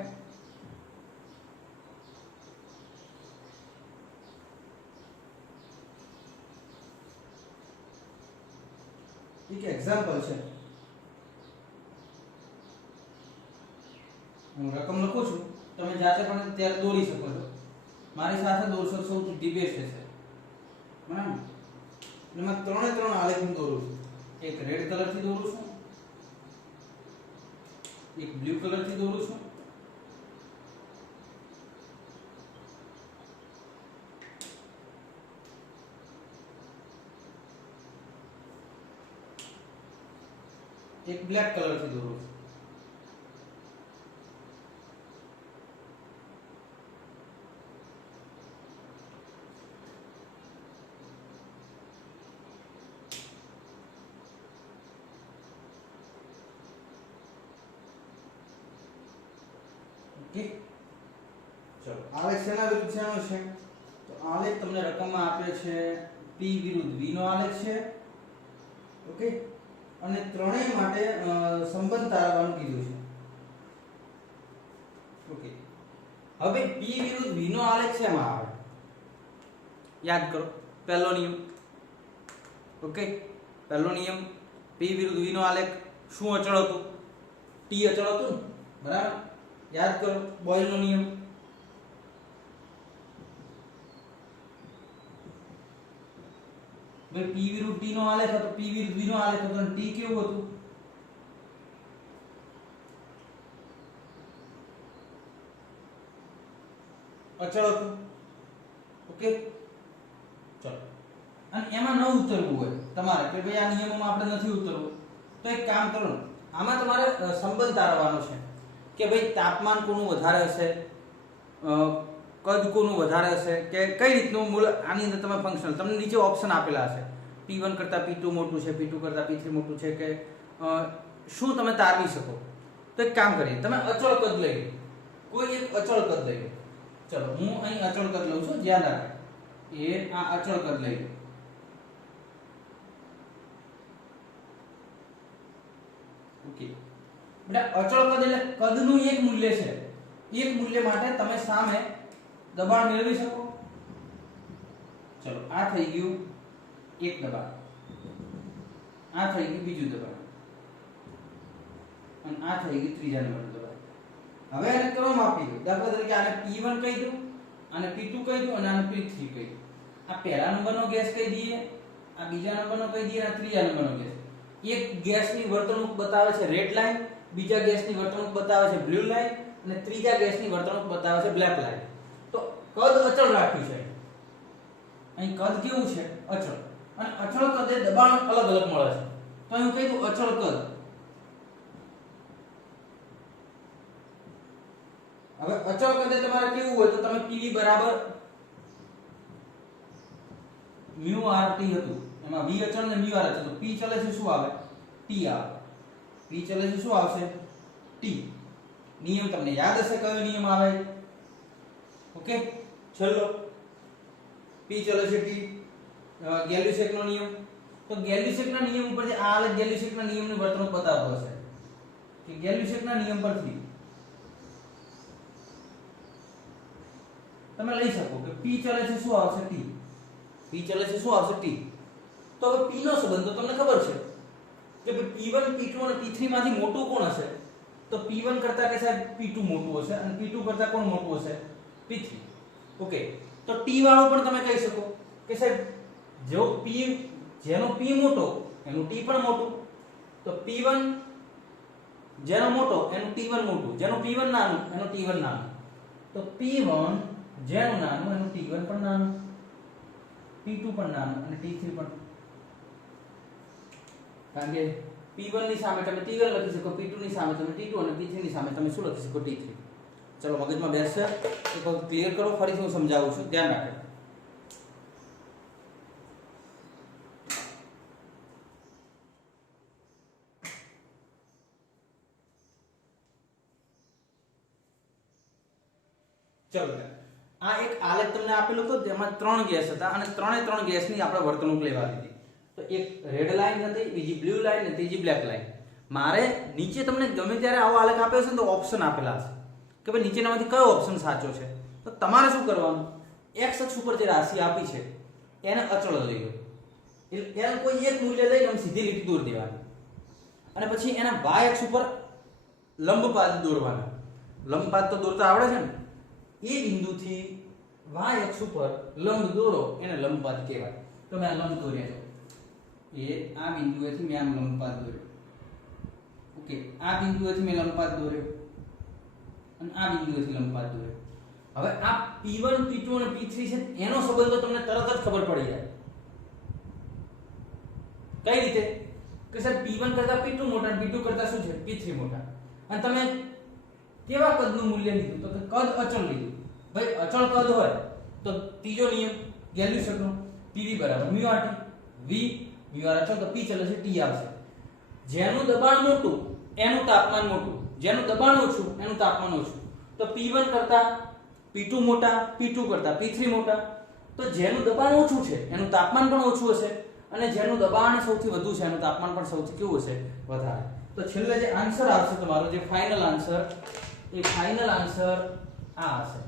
એક એક્ઝામ્પલ છે, હું રકમ લખું છું, તમે જાતે પણ ત્યારે દોરી શકો છો. મારી સાથે દોરશો સૌથી ધી બેસ્ટ છે, બરાબર. એમાં ત્રણ આલેખ હું દોરું છું. એક રેડ કલરથી દોરું છું, એક બ્લુ કલરથી દોરું છું, એક બ્લેક કલરથી દોરું છું. ઓકે, ચલો આલેખ શેના વિરુદ્ધ શેનો છે? તો આલેખ તમને રકમમાં આપે છે p વિરુદ્ધ v નો આલેખ છે. ઓકે, અને ત્રણેય માટે સંબંધ તારવવાનું કીધું છે. ઓકે, હવે p વિરુદ્ધ v નો આલેખ શેમાં આવે? યાદ કરો પહેલો નિયમ. ઓકે, પહેલો નિયમ p વિરુદ્ધ v નો આલેખ શું અચળ હતું? ટી અચળ હતું ને, બરાબર? યાદ કરો બોયલનો નિયમ. ભાઈ P વિરુદ્ધ T નો આલેખ હતો, P વિરુદ્ધ V નો આલેખ હતો, અને T કેવું હતું? અચળ હતું. ઓકે, ચલો. અને એમાં ન ઉતરવું હોય તમારે કે ભાઈ આ નિયમોમાં આપણે નથી ઉતરવું, તો એક કામ કરો, આમાં તમારે સંબંધ તારવવાનો છે કે ભાઈ તાપમાન કોનું વધારે હશે, કદ કોનું વધારે હશે, કે કઈ રીતનું મૂળ. આની અંદર તમે ફંક્શન, તમને નીચે ઓપ્શન આપેલા હશે, P1 કરતા P2 મોટું છે, P2 કરતા P3 મોટું છે, કે શું તમે તારવી શકો. તો એક કામ કરીએ, તમે અચળ કદ લઈ લો, કોઈ એક અચળ કદ લઈ લો. ચલો હું અહીં અચળ કદ લઉં છું, ધ્યાન રાખો. એ આ અચળ કદ લઈ લો. ઓકે, બેટા અચળ કદ એટલે કદનું એક મૂલ્ય છે. એક મૂલ્ય માટે તમે સામે દબાણ મેળવી શકો. ચલો આ થઈ ગયું એક દબાણ, આ થઈ ગયું બીજું દબાણ, અને આ થઈ ગયું ત્રીજા નંબરનું દબાણ. હવે એને ક્રમ આપી દો. દાખલા તરીકે આને P1 કહી દઉં, આને P2 કહી દઉં, અને આને P3 કહી દઉં. આ પહેલા નંબરનો ગેસ કહી દઈએ, આ બીજા નંબરનો કહી દઈએ, આ ત્રીજા નંબરનો ગેસ. એક ગેસની વર્તણૂક બતાવે છે રેડ લાઈન, બીજા ગેસની વર્તણૂક બતાવે છે બ્લુ લાઈન, અને ત્રીજા ગેસની વર્તણૂક બતાવે છે બ્લેક લાઈન. તો કદ અચળ રાખ્યું છે. અહીં કદ કેવું છે? અચળ. અને અચળ કદે દબાણ અલગ અલગ મળે છે. તો હું કહી દઉં અચળ કદ. હવે અચળ કદે તમારે કેવું હોય તો તમે PV બરાબર mu RT હતું, એમાં V અચળ ને mu R અચળ, તો P ચલે છે શું આવે? T આવે. P ચલે છે શું આવશે? T. નિયમ તમને યાદ હશે કયો નિયમ આવે? ઓકે, ચલો P ચલે છે T, ગેલ્યુસેકનો નિયમ. તો ગેલ્યુસેકના નિયમ ઉપરથી આ આલેખ ગેલ્યુસેકના નિયમની વર્તણૂક બતાવતો હશે કે ગેલ્યુસેકના નિયમ પરથી તમે લઈ શકો કે P ચલે છે શું આવશે? T. P ચલે છે શું આવશે? T. તો હવે P નો સંબંધ તો તમને ખબર છે કે P1 P2 અને P3 માંથી મોટું કોણ હશે? તો P1 કરતા કે સાહેબ P2 મોટું હશે, અને P2 કરતા કોણ મોટું હશે? P3. ઓકે, તો T વાળો પણ તમે કહી શકો કે સાહેબ જો P, જેનો P મોટો એનું T પણ મોટું. તો P1 જેનો મોટો એનું T1 મોટું, જેનું P1 નાનું એનું T1 નાનું. તો P1 જેનું નાનું એનું T1 પણ નાનું, P2 પણ નાનું, અને T3 પણ. કારણ કે P1 ની સામે તમે T1 લખી શકો, P2 ની સામે તમે T2, અને P3 ની સામે તમે શું લખી શકો? T3. ચલો મગજમાં બેસશે, એક વખત ક્લિયર કરો, ફરીથી હું સમજાવું છું, ધ્યાન રાખો. ચલો આ એક આલેખ તમને આપેલો હતો, જેમાં 3 ગેસ હતા, અને ત્રણે 3 ગેસની આપણે વર્તણૂક લેવા લીધી. તો એક રેડ લાઈન હતી, બીજી બ્લુ લાઈન, અને ત્રીજી બ્લેક લાઈન. મારે નીચે તમને ગમે ત્યારે આવો આલેખ આપ્યો છે ને તો ઓપ્શન આપેલા છે કે ભાઈ નીચેનામાંથી કયો ઓપ્શન સાચો છે. તો તમારે શું કરવાનું? x અક્ષ ઉપર જે રાશિ આપી છે એને અચળ લઈ લો, એટલે એનું કોઈ એક મૂલ્ય લઈને આમ સીધી લીટી દોરી દેવાની, અને પછી એના y અક્ષ ઉપર લંબપાદ દોરવાના. લંબપાદ તો દોરતા આવડે છે ને? એ બિંદુથી y અક્ષ ઉપર લંબ દોરો, એને લંબપાદ કહેવાય. તો મેં લંબ દોર્યા છે, એ આ બિંદુએથી મેં આમ લંબપાદ દોર્યો. ઓકે, આ બિંદુએથી મેં લંબપાદ દોર્યો, અને આ બિંદુએથી લંબપાદ દોર્યો. હવે આ P1 P2 અને P3 છે, એનો સંબંધ તો તમને તરત જ ખબર પડી જાય. કઈ રીતે? કે સાહેબ P1 કરતા P2 મોટા, અને P2 કરતા શું છે? P3 મોટા. અને તમે કેવા કદનું મૂલ્ય લીધું? તો કે કદ અચળ લીધું. ભાઈ અચળ કદ હોય તો ત્રીજો નિયમ ગેલ્યુસેકનો, PV બરાબર mu RT, V mu R અચળ, તો P ચલે છે T આવશે. જેનું દબાણ મોટું એનું તાપમાન મોટું, જેનું દબાણ ઓછું એનું તાપમાન ઓછું. તો P1 કરતા P2 મોટા, P2 કરતા P3 મોટા. તો જેનું દબાણ ઓછું છે એનું તાપમાન પણ ઓછું હશે, અને જેનું દબાણ સૌથી વધુ છે એનું તાપમાન પણ સૌથી કેવું હશે? વધારે. તો છેલ્લે જે આન્સર આવશે તમારો, જે ફાઇનલ આન્સર, એ ફાઇનલ આન્સર આ હશે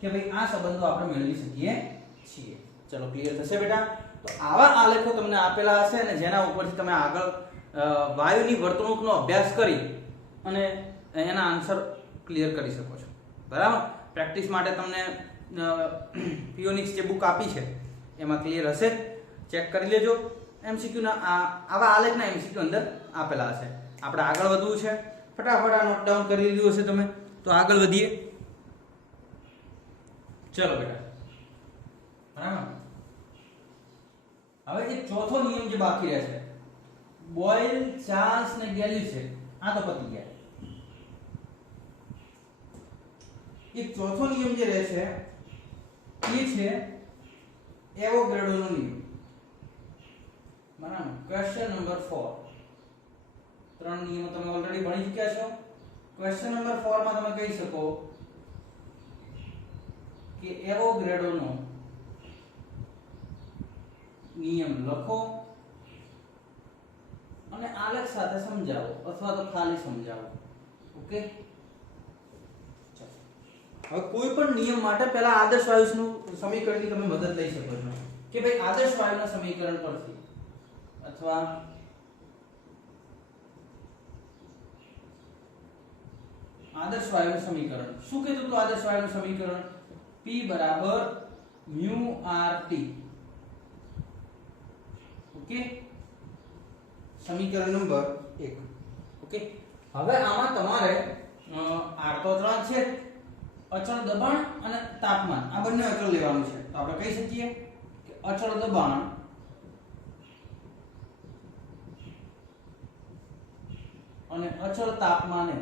કે ભાઈ આ સંબંધો આપણે મેળવી શકીએ છીએ. ચલો ક્લિયર થશે બેટા? તો આવા આલેખો તમને આપેલા હશે ને જેના ઉપરથી તમે આગળ વાયુની વર્તણૂકનો અભ્યાસ કરી અને એના આન્સર ક્લિયર કરી શકો છો. બરાબર. પ્રેક્ટિસ માટે તમને ફિયોનિક્સ જે બુક આપી છે એમાં ક્લિયર હશે, ચેક કરી લેજો. MCQ ના આવા આલેખના MCQ અંદર આપેલા હશે. આપણે આગળ વધવું છે, ફટાફટ આ નોટ ડાઉન કરી લીધું હશે તમે, તો આગળ વધીએ. ચલો બેટા, બરાબર. હવે એક ચોથો નિયમ જે બાકી રહે છે, બોયલ, ચાર્લ્સ ને ગેલિસે, આ તો પતી ગયા. એક ચોથો નિયમ જે રહે છે એ છે એવોગાડ્રોનો નિયમ. બરાબર. Question number 4. ત્રણ નિયમો તમે ઓલરેડી ભણી ચૂક્યા છો. ક્વેશ્ચન નંબર 4 માં તમે કહી શકો કે એવોગાડ્રોનો નિયમ લખો અને આલેખ સાથે સમજાવો અથવા તો ખાલી સમજાવો. ઓકે. હવે કોઈ પણ નિયમ માટે પહેલા આદર્શ વાયુનું સમીકરણની તમે મદદ લઈ શકો છો કે ભાઈ આદર્શ વાયુના સમીકરણ પરથી અથવા આદર્શ વાયુનું સમીકરણ શું કીધું હતું? આદર્શ વાયુનું સમીકરણ P બરાબર mu RT. ઓકે. સમીકરણ નંબર 1. ઓકે. હવે આમાં તમારે R તો 3 છે, અચળ દબાણ અને તાપમાન આ બંને અચળ લેવાનું છે. તો આપણે કહી શકીએ કે અચળ દબાણ અને અચળ તાપમાને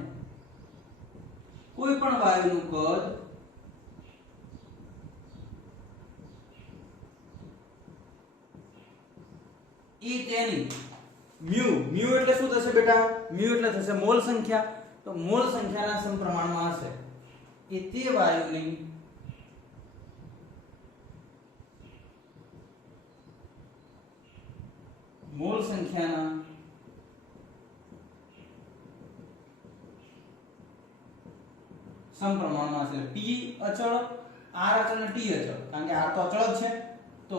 કોઈ પણ વાયુનું કદ એ તેની મ્યુ એટલે શું થશે બેટા? મ્યુ એટલે થશે મોલ સંખ્યા. તો મોલ સંખ્યાના સમપ્રમાણમાં હશે એ તે વાયુની મોલ સંખ્યાના સમપ્રમાણમાં હશે. P અચળ, R અચળ અને T અચળ. કારણ કે R તો અચળ જ છે તો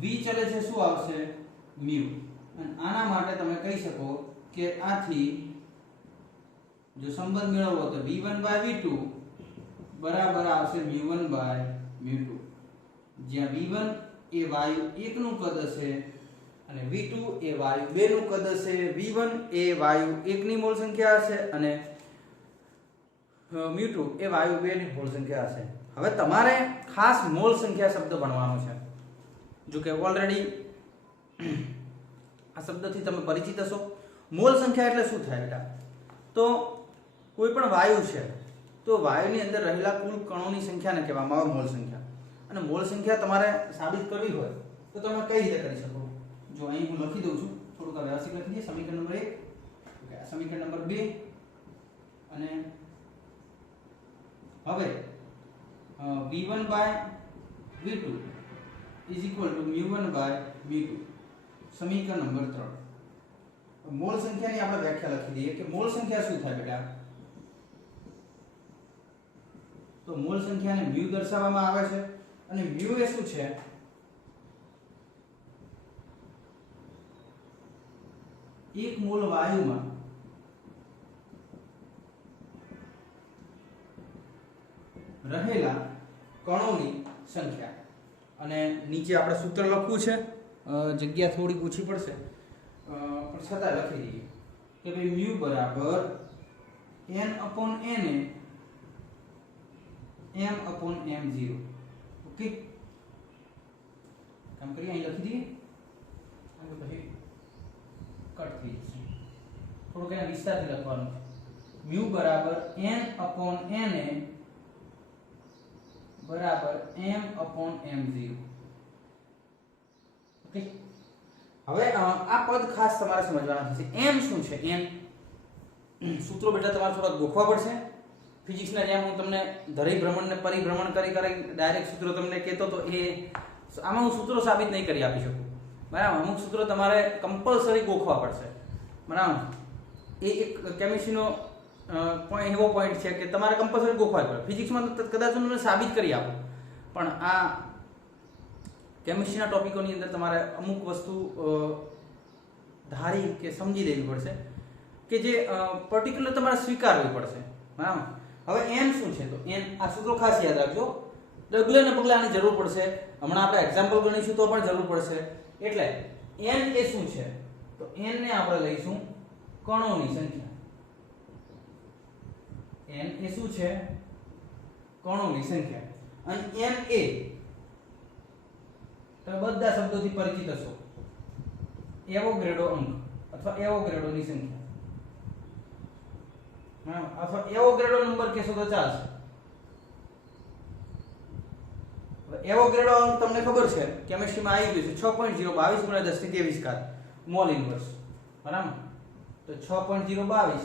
V ચલે છે શું આવશે? મ્યુ. અને આના માટે તમે કહી શકો કે આથી જો સંબંધ મેળવવો તો V1/V2 બરાબર આવશે mu1/mu2. જ્યાં V1 એ વાયુ 1 નું કદ હશે અને V2 એ વાયુ 2 નું કદ હશે. V1 એ વાયુ 1 ની મોલ સંખ્યા હશે અને mu2 એ વાયુ 2 ની મોલ સંખ્યા હશે. હવે તમારે ખાસ મોલ સંખ્યા શબ્દ ભણવાનો છે. જો કે ઓલરેડી આ શબ્દથી તમે પરિચિત હશો. મોલ સંખ્યા એટલે શું થાય બેટા? તો કોઈ પણ વાયુ છે તો વાયુની અંદર રહેલા કુલ કણોની સંખ્યાને કહેવામાં આવે મોલ સંખ્યા. અને મોલ સંખ્યા તમારે સાબિત કરવી હોય તો તમે કઈ રીતે કરી શકો? જો અહીં હું લખી દઉં છું, થોડુંક વ્યવસ્થિત લખી દઈએ. સમીકરણ નંબર 1, ઓકે, સમીકરણ નંબર 2 અને હવે V1/V2 mu1/mu2. સમીકરણ નંબર 3. મોલ સંખ્યાની આપણે વ્યાખ્યા લખી દઈએ કે મોલ સંખ્યા શું થાય બેટા? તો મોલ સંખ્યાને mu દર્શાવવામાં આવે છે અને mu એ શું છે? એક મોલ વાયુમાં રહેલા કણોની સંખ્યા. અને નીચે આપણે સૂત્ર લખવું છે, જગ્યા થોડી ઓછી પડશે પણ છતાં લખી દઈએ કે ભાઈ mu બરાબર n/n m/m0. ઓકે. કામ કરીએ, અહીં લખી દઈએ અને પછી કટ થઈ જશે. થોડુંક એને વિસ્તારથી લખવાનું છે. mu બરાબર n/n બરાબર m/m0. ઓકે. હવે આ પદ ખાસ તમારે સમજવાના છે. m શું છે? n સૂત્રો બેટા તમારે થોડા ગોખવા પડશે. ફિઝિક્સના જેમ હું તમને ધરી ભ્રમણ ને પરિભ્રમણ કરી ડાયરેક્ટ સૂત્રો તમને કહેતો તો એ આમાં હું સૂત્રો સાબિત નહીં કરી આપી શકું. બરાબર. અમુક સૂત્રો તમારે કમ્પલસરી ગોખવા પડશે. બરાબર. એ એક કેમિસ્ટ્રીનો એવો પોઈન્ટ છે કે તમારે કમ્પલસરી ગોખવા પડે. ફિઝિક્સમાં તો કદાચ હું તમને સાબિત કરી આપું પણ આ કેમિસ્ટ્રીના ટોપિકોની અંદર તમારે અમુક વસ્તુ ધારી કે સમજી લેવી પડશે કે જે પર્ટિક્યુલર તમારે સ્વીકારવી પડશે, બરાબર. હવે n શું છે? તો n આ સૂત્રો ખાસ યાદ રાખજો. ડગલે ને પગલે આની જરૂર પડશે. હમણાં આપણે એક્ઝામ્પલ ગણીશું તો પણ જરૂર પડશે. એટલે n એ શું છે? તો n ને આપણે લઈશું કણોની સંખ્યા. n એ શું છે? કણોની સંખ્યા. અને n એ તમે બધા શબ્દોથી પરિચિત હશો. એવોગ્રેડો અંક અથવા એવોગ્રેડોની સંખ્યા, અથવા એવોગ્રેડો નંબર કહેશો તો ચાલશે. એવોગ્રેડો અંક તમને ખબર છે કેમિસ્ટ્રીમાં આવી ગયું છે 6.022 × 10⁻23 મોલ ઇન્વર્સ, બરાબર. તો 6.022 ×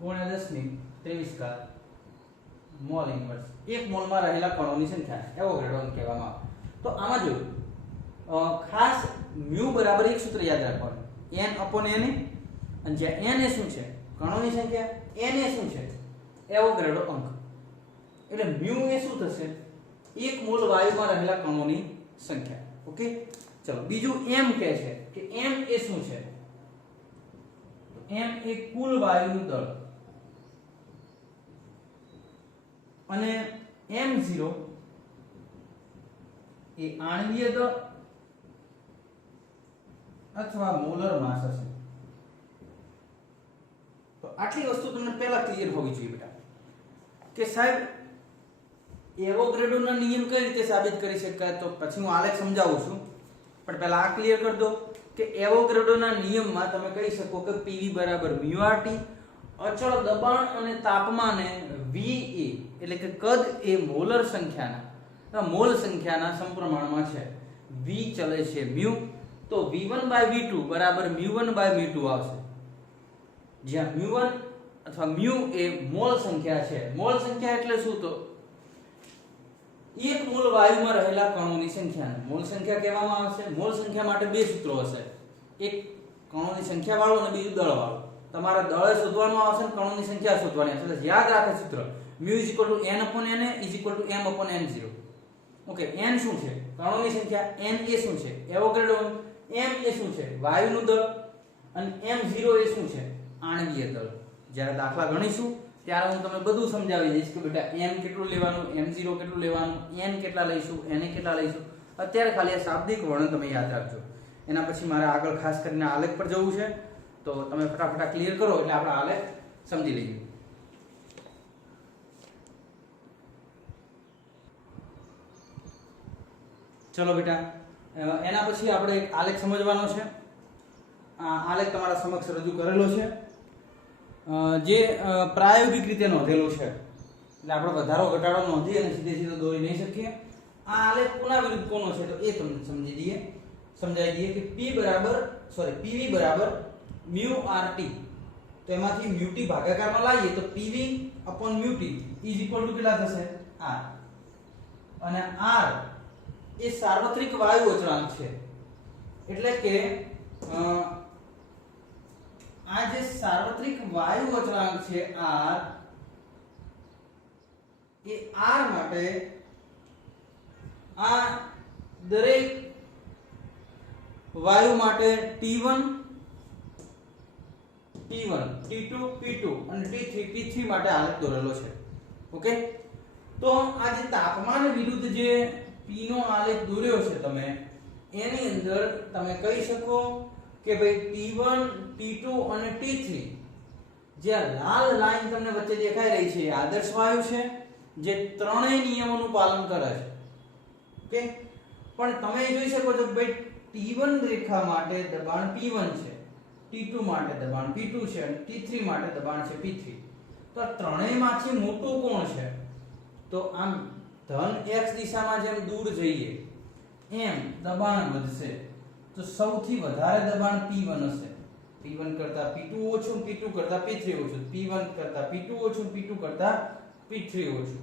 10⁻23 મોલ ઇન્વર્સ, એક મોલમાં રહેલા કણોની સંખ્યા એવોગ્રેડો અંક કહેવામાં આવે. તો આમાં જો ખાસ મ્યુ બરાબર એક સૂત્ર યાદ રાખવાનું, n/n, અને જ્યાં n એ શું છે? કણોની સંખ્યા, n એ શું છે? એવોગ્રેડો અંક. એટલે મ્યુ એ શું થશે? એક મોલ વાયુમાં રહેલા કણોની સંખ્યા. ઓકે, ચલો બીજું m કહે છે કે m એ શું છે? m એ કુલ વાયુનું દળ, અને m0 એ આણ્વીય દળ અથવા મોલર માસ હશે. તો આટલી વસ્તુ તમને પહેલા ક્લિયર હોવી જોઈએ બેટા કે સાહેબ એવોગ્રેડોના નિયમ કઈ રીતે સાબિત કરી શકાય. તો પછી હું આલેખ સમજાવું છું, પણ પહેલા આ ક્લિયર કરી દો કે એવોગ્રેડોના નિયમમાં તમે કહી શકો કે PV બરાબર μRT, અચળ દબાણ અને તાપમાને VA એટલે કે કદ એ મોલ સંખ્યાના સમપ્રમાણમાં છે. V ચલે છે મ્યુ, તો V1/V2 બરાબર μ1/μ2 આવશે, જ્યાં μ1 અથવા મ્યુ એ મોલ સંખ્યા છે. મોલ સંખ્યા એટલે શું? તો એક મોલ વાયુમાં રહેલા કણોની સંખ્યાને મોલ સંખ્યા કહેવામાં આવશે. મોલ સંખ્યા માટે બે સૂત્રો હશે, એક કણોની સંખ્યા વાળું અને બીજું દળ વાળું. તમારે દળ શોધવાનું આવશે અને કણોની સંખ્યા શોધવાની આવશે. એટલે યાદ રાખો સૂત્ર μ = n/n = m/n0. ઓકે, n શું છે? કણોની સંખ્યા. n એ શું છે? એવોગ્રેડો અંક. m એ શું છે? વાયુનું દળ. અને m0 એ શું છે? આણ્વીય દળ. જ્યારે દાખલા ગણીશું ત્યારે હું તમને બધું સમજાવી દઈશ કે બેટા m કેટલું લેવાનું, m0 કેટલું લેવાનું, n કેટલા લઈશું, n કેટલા લઈશું. અત્યારે ખાલી આ શાબ્દિક વર્ણન તમે યાદ રાખજો. એના પછી મારે આગળ ખાસ કરીને આલેખ પર જવું છે, તો તમે ફટાફટ ક્લિયર કરો એટલે આપણે આલેખ સમજી લઈએ. ચલો બેટા, એના પછી આપણે એક આલેખ સમજવાનો છે. આ આલેખ તમારા સમક્ષ રજૂ કરેલો છે, જે પ્રાયોગિક રીતે નોંધેલો છે. એટલે આપણે વધારો ઘટાડો નોંધી અને સીધે સીધો દોરી નહીં શકીએ. આ આલેખ કોના વિરુદ્ધ કોનો છે? તો એ તમને સમજાવી દઈએ કે PV બરાબર μRT. તો એમાંથી μT ભાગાકારમાં લાવીએ તો PV/μT = કેટલા થશે? R. અને R એ સાર્વત્રિક વાયુ અચળાંક છે. એટલે કે આ જે સાર્વત્રિક વાયુ અચળાંક છે R, એ R માટે આ દરેક વાયુ માટે T1 T1, T2 P2 અને T3 P3 માટે આલેખ દોરેલો છે. ઓકે, તો આ જે તાપમાન વિરુદ્ધ જે P નો આલેખ દોર્યો છે તમે, એની અંદર તમે કહી શકો કે ભાઈ T1 T2 અને T3 જે લાલ લાઈન તમને વચ્ચે દેખાઈ રહી છે એ આદર્શ વાયુ છે જે ત્રણેય નિયમોનું પાલન કરે છે. ઓકે, પણ તમે જોઈ શકો છો ભાઈ T1 રેખા માટે દબાણ P1 છે, T2 માટે દબાણ P2 છે અને T3 માટે દબાણ છે P3. તો આ ત્રણેયમાંથી મોટું કોણ છે? તો આમ ધન x દિશામાં જેમ દૂર જઈએ એમ દબાણ વધશે. તો સૌથી વધારે દબાણ P1 હશે. P1 કરતા P2 ઓછું, P2 કરતા P3 ઓછું, P1 કરતા P2 ઓછું, P2 કરતા P3 ઓછું.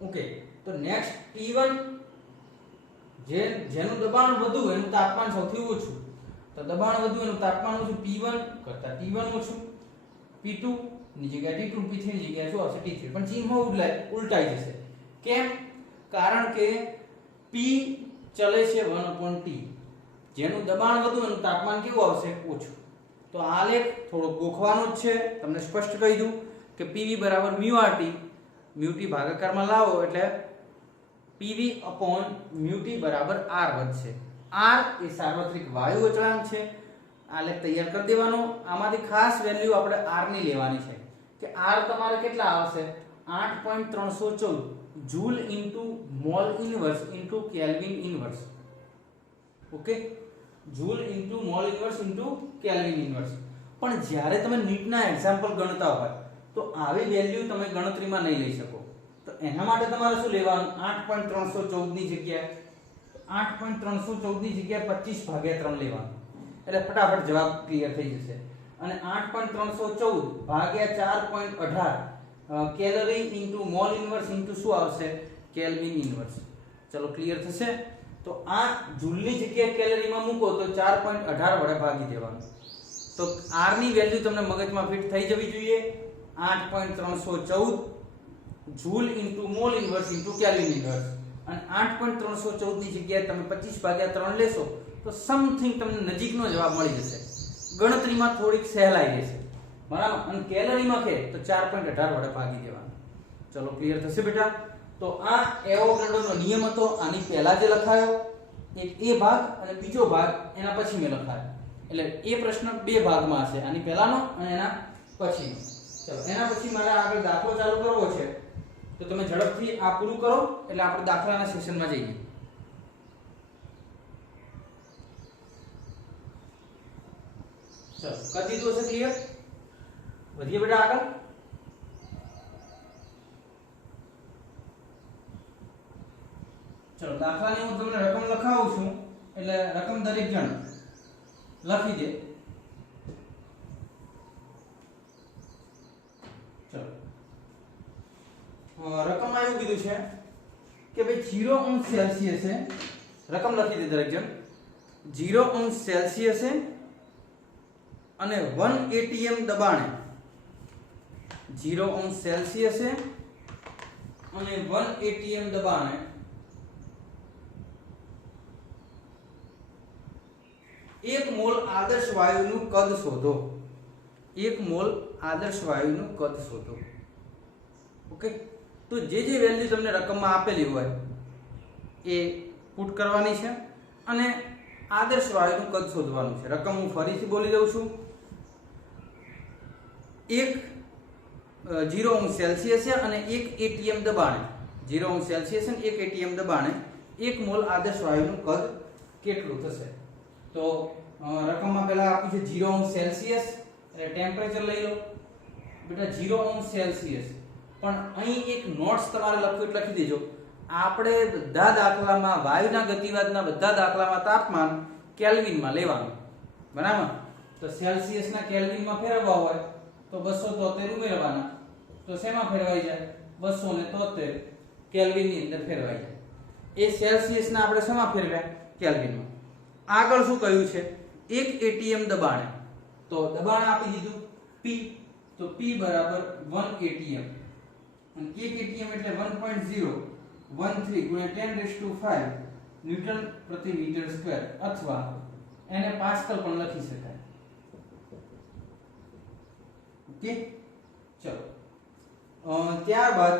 ઓકે, તો નેક્સ્ટ T1 જેનું દબાણ વધુ એનું તાપમાન સૌથી ઓછું. તો દબાણ વધુ એનું તાપમાન ઓછું, P1 કરતા T1 ઓછું, P2 ની જગ્યાએ T2, P3 ની જગ્યાએ શું આવશે? T3. પણ ચિહ્ન ઉલટાઈ જશે. કેમ? કારણ કે P ચલે છે 1/T, જેનું દબાણ વધુ એનું તાપમાન કેવું આવશે? ઓછું. તો આ આલેખ થોડો ગોખવાનો જ છે, તમને સ્પષ્ટ કહી દઉં કે PV બરાબર μRT, μT ભાગાકારમાં લાવો એટલે PV/μT બરાબર R વધશે. R એ સાર્વત્રિક વાયુ અચળાંક છે. આલેખ તૈયાર કરી દેવાનો. આમાંથી ખાસ વેલ્યુ આપણે R ની લેવાની છે કે R તમારે કેટલા આવશે? 8.314 joule into mall inverse into kelvin inverse. Okay, joule into mall inverse into kelvin inverse. પણ જ્યારે તમે નીટના એક્ઝામ્પલ ગણતા હોય તો આવી વેલ્યુ તમે ગણતરીમાં નહીં લઈ શકો. તો એના માટે તમારે શું લેવાનું? 8.314 ની જગ્યાએ 8.314 ની જગ્યાએ 25/3 લેવાનું, એટલે ફટાફટ જવાબ ક્લિયર થઈ જશે. અને 8.314 ભાગ્યા 4.18 calorie into mall inverse into શું આવશે? Kelvin inverse. ચલો ક્લિયર થશે. તો આ જૂલની જગ્યાએ કેલરીમાં મૂકો તો 4.18 વડે ભાગી દેવાનું. તો R ની વેલ્યુ તમને મગજમાં ફિટ થઈ જવી જોઈએ. 8.314 joule into mall inverse into kelvin inverse. અને 8.314 ની જગ્યાએ તમે 25/3 લેશો તો સમથિંગ તમને નજીકનો જવાબ મળી જશે. ગણતરીમાં થોડીક સહેલાઈ રહેશે, બરાબર. અને કેલરીમાં કે તો 4.18 વડે ભાગી દેવાનું. ચલો ક્લિયર થશે બેટા. તો આ એવોગાડ્રોનો નિયમ હતો. આની પહેલા જે લખાયો એક એ ભાગ અને બીજો ભાગ એના પછી મેં લખાયો, એટલે એ પ્રશ્ન બે ભાગમાં હશે, આની પહેલાનો અને એના પછીનો. ચલો એના પછી મારે આગળ દાખલો ચાલુ કરવો છે, તો તમે ઝડપથી આ પૂરું કરો એટલે આપણે દાખલાના સેશનમાં જઈએ. ચલો કરી દીધું હશે ક્લિયર? વધીએ બેટા આગળ. ચલો દાખલાની હું તમને રકમ લખાવું છું, એટલે રકમ દરેક જણ લખી દે. ચલો રકમમાં એવું કીધું છે કે ભાઈ 0 સેલ્સિયસે રકમ લખી દે દરેક જણ. 0 સેલ્સિયસે અને 1 atm દબાણે 0 સેલ્સિયસે અને 1 atm દબાણે એક મોલ આદર્શ વાયુનું કદ શોધો. 1 મોલ આદર્શ વાયુનું કદ શોધો. ઓકે, તો જે વેલ્યુ તમને રકમમાં આપેલી હોય એ પુટ કરવાની છે અને આદર્શ વાયુનું કદ શોધવાનું છે. રકમ હું ફરીથી બોલી દઉં છું. 0 સેલ્સિયસ અને 1 atm દબાણે 0 સેલ્સિયસ અને 1 atm દબાણે 1 મોલ આદર્શ વાયુનું કદ કેટલું થશે? તો રકમમાં પહેલા આપ્યું છે 0 સેલ્સિયસ, એટલે ટેમ્પરેચર લઈ લો બેટા. 0 સેલ્સિયસ, પણ અહીં એક નોટ્સ તમારે લખી દેજો. આપણે બધા દાખલામાં વાયુના ગતિવાદના બધા દાખલામાં તાપમાન કેલ્વિનમાં લેવાનું, બરાબર. તો સેલ્સિયસના કેલ્વિનમાં ફેરવવા હોય તો 273 ઉમેરવાના, તો શેમાં ફેરવાઈ જાય? 273 કેલ્વિનની અંદર ફેરવાઈ જાય. એ સેલ્સિયસના આપણે શેમાં ફેરવ્યા? કેલ્વિનમાં. આગળ શું કહ્યું છે? 1 atm દબાણે, તો દબાણ આપી દીધું P, તો P બરાબર 1 atm અને 1 atm એટલે 1.013 ગુણ્યા 10⁵ ન્યૂટન પ્રતિ મીટર સ્ક્વેર, અથવા એને પાસ્કલ પણ લખી શકાય. ઓકે, ચલો ત્યારબાદ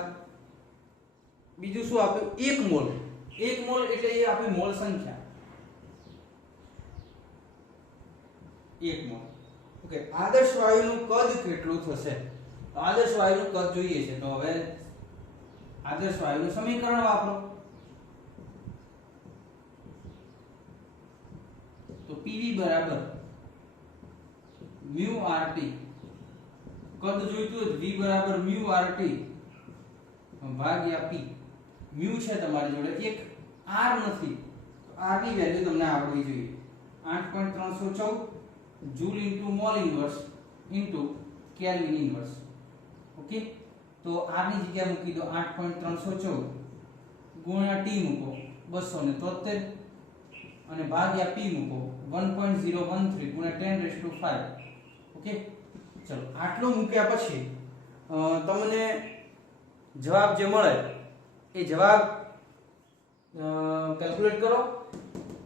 બીજું શું આપ્યું? 1 મોલ. 1 મોલ એટલે એ આપણી મોલ સંખ્યા. 1 મોલ. ઓકે, આદર્શ વાયુનું કદ કેટલું થશે? તો આદર્શ વાયુનું કદ જોઈએ છે, તો હવે આદર્શ વાયુનું સમીકરણ વાપરો. તો PV બરાબર μRT. કદ જોઈતું હોય V બરાબર μRT ભાગ્યા P. મ્યુ છે તમારી જોડે, એક R નથી, તો R ની વેલ્યુ તમને આવડવી જોઈએ. 8.314 joule into mall inverse into kelvin inverse. Okay, તો R ની જગ્યાએ મૂકી દો 8.314 ગુણ્યા T મૂકો 273 અને ભાગ્યા P મૂકો 1.013 ગુણ્યા 10⁵. ઓકે, ચલો આટલું મૂક્યા પછી તમને જવાબ જે મળે એ જવાબ કેલ્ક્યુલેટ કરો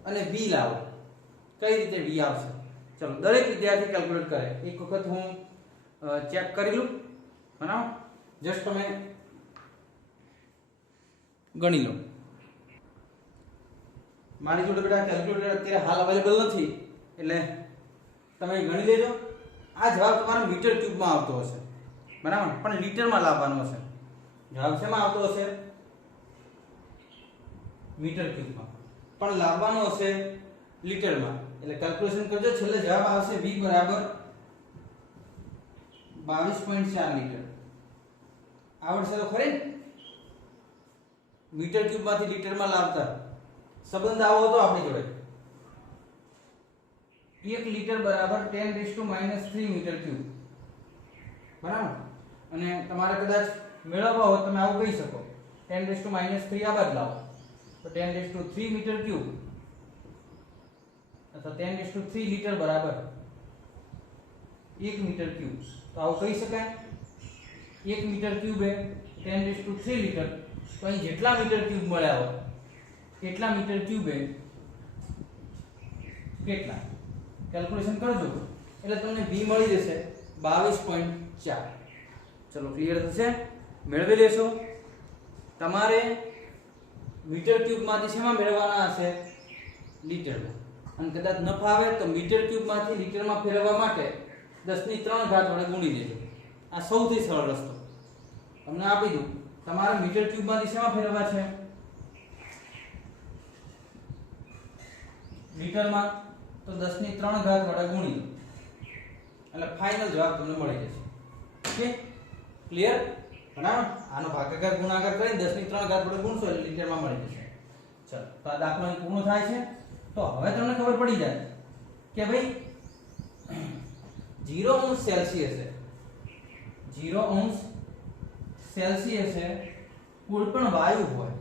અને v લાવો. કઈ રીતે v આવશે? ચલો દરેક વિદ્યાર્થી કેલ્ક્યુલેટ કરે. એક વખત હું ચેક કરી લઉં. બરાબર, જસ્ટ તમે ગણી લો. મારી જોડે બેટા કેલ્ક્યુલેટર અત્યારે હાલ અવેલેબલ નથી, એટલે તમે ગણી લેજો. આ જવાબ તમારા મીટર ક્યુબમાં આવતો હશે, બરાબર, પણ લીટરમાં લાવવાનો હશે. જવાબ શેમાં આવતો હશે? મીટર ક્યુબમાં, પણ લાવવાનો હશે લીટરમાં. એટલે કેલ્ક્યુલેશન કરજો, છેલ્લે જવાબ આવશે v બરાબર 22.4 લીટર. આવડશે તો ખરી? મીટર ક્યુબમાંથી લીટરમાં લાવતા સંબંધ આવો હતો આપણી જોડે. 1 લીટર બરાબર 10⁻³ મીટર ક્યુબ, બરાબર. અને તમારે કદાચ મેળવવા હોય તમે આવું કહી શકો, 10⁻³ આ બાદ લાવો તો 10⁻³ મીટર ક્યુબ અથવા 10⁻³ લીટર બરાબર 1 મીટર ક્યુબ. તો આવું કહી શકાય. 1 મીટર ક્યુબ એ 10⁻³ લીટર, તો અહીં જેટલા મીટર ક્યુબ મળ્યા હોય એટલા મીટર ક્યુબ એ કેટલા? કેલ્ક્યુલેશન કરજો એટલે તમને v મળી જશે 22.4. ચલો ક્લિયર થશે, મેળવી લેશો. તમારે મીટર ક્યુબમાંથી શેમાં મેળવવાના હશે? લીટરમાં. અને કદાચ ન ફાવે તો મીટર ક્યુબમાંથી લીટરમાં ફેરવવા માટે 10⁻³ વડે ગુણી દેજો. આ સૌથી સરળ રસ્તો તમને આપી દઉં. તમારે મીટર ક્યુબમાંથી શેમાં ફેરવવા છે? લીટરમાં. તો 10⁻³ વડે ગુણી દો એટલે ફાઇનલ જવાબ તમને મળી જશે. Okay, clear? બરાબર. આનો ભાગાકાર ગુણાકાર કરીને 10⁻³ વડે ગુણશો એટલે લીટરમાં મળી જશે. ચલો, તો આ દાખલો અહીં પૂર્ણ થાય છે. તો હવે તમને ખબર પડી જાય કે ભાઈ 0° સેલ્સિયસે 0° સેલ્સિયસે કોઈ પણ વાયુ હોય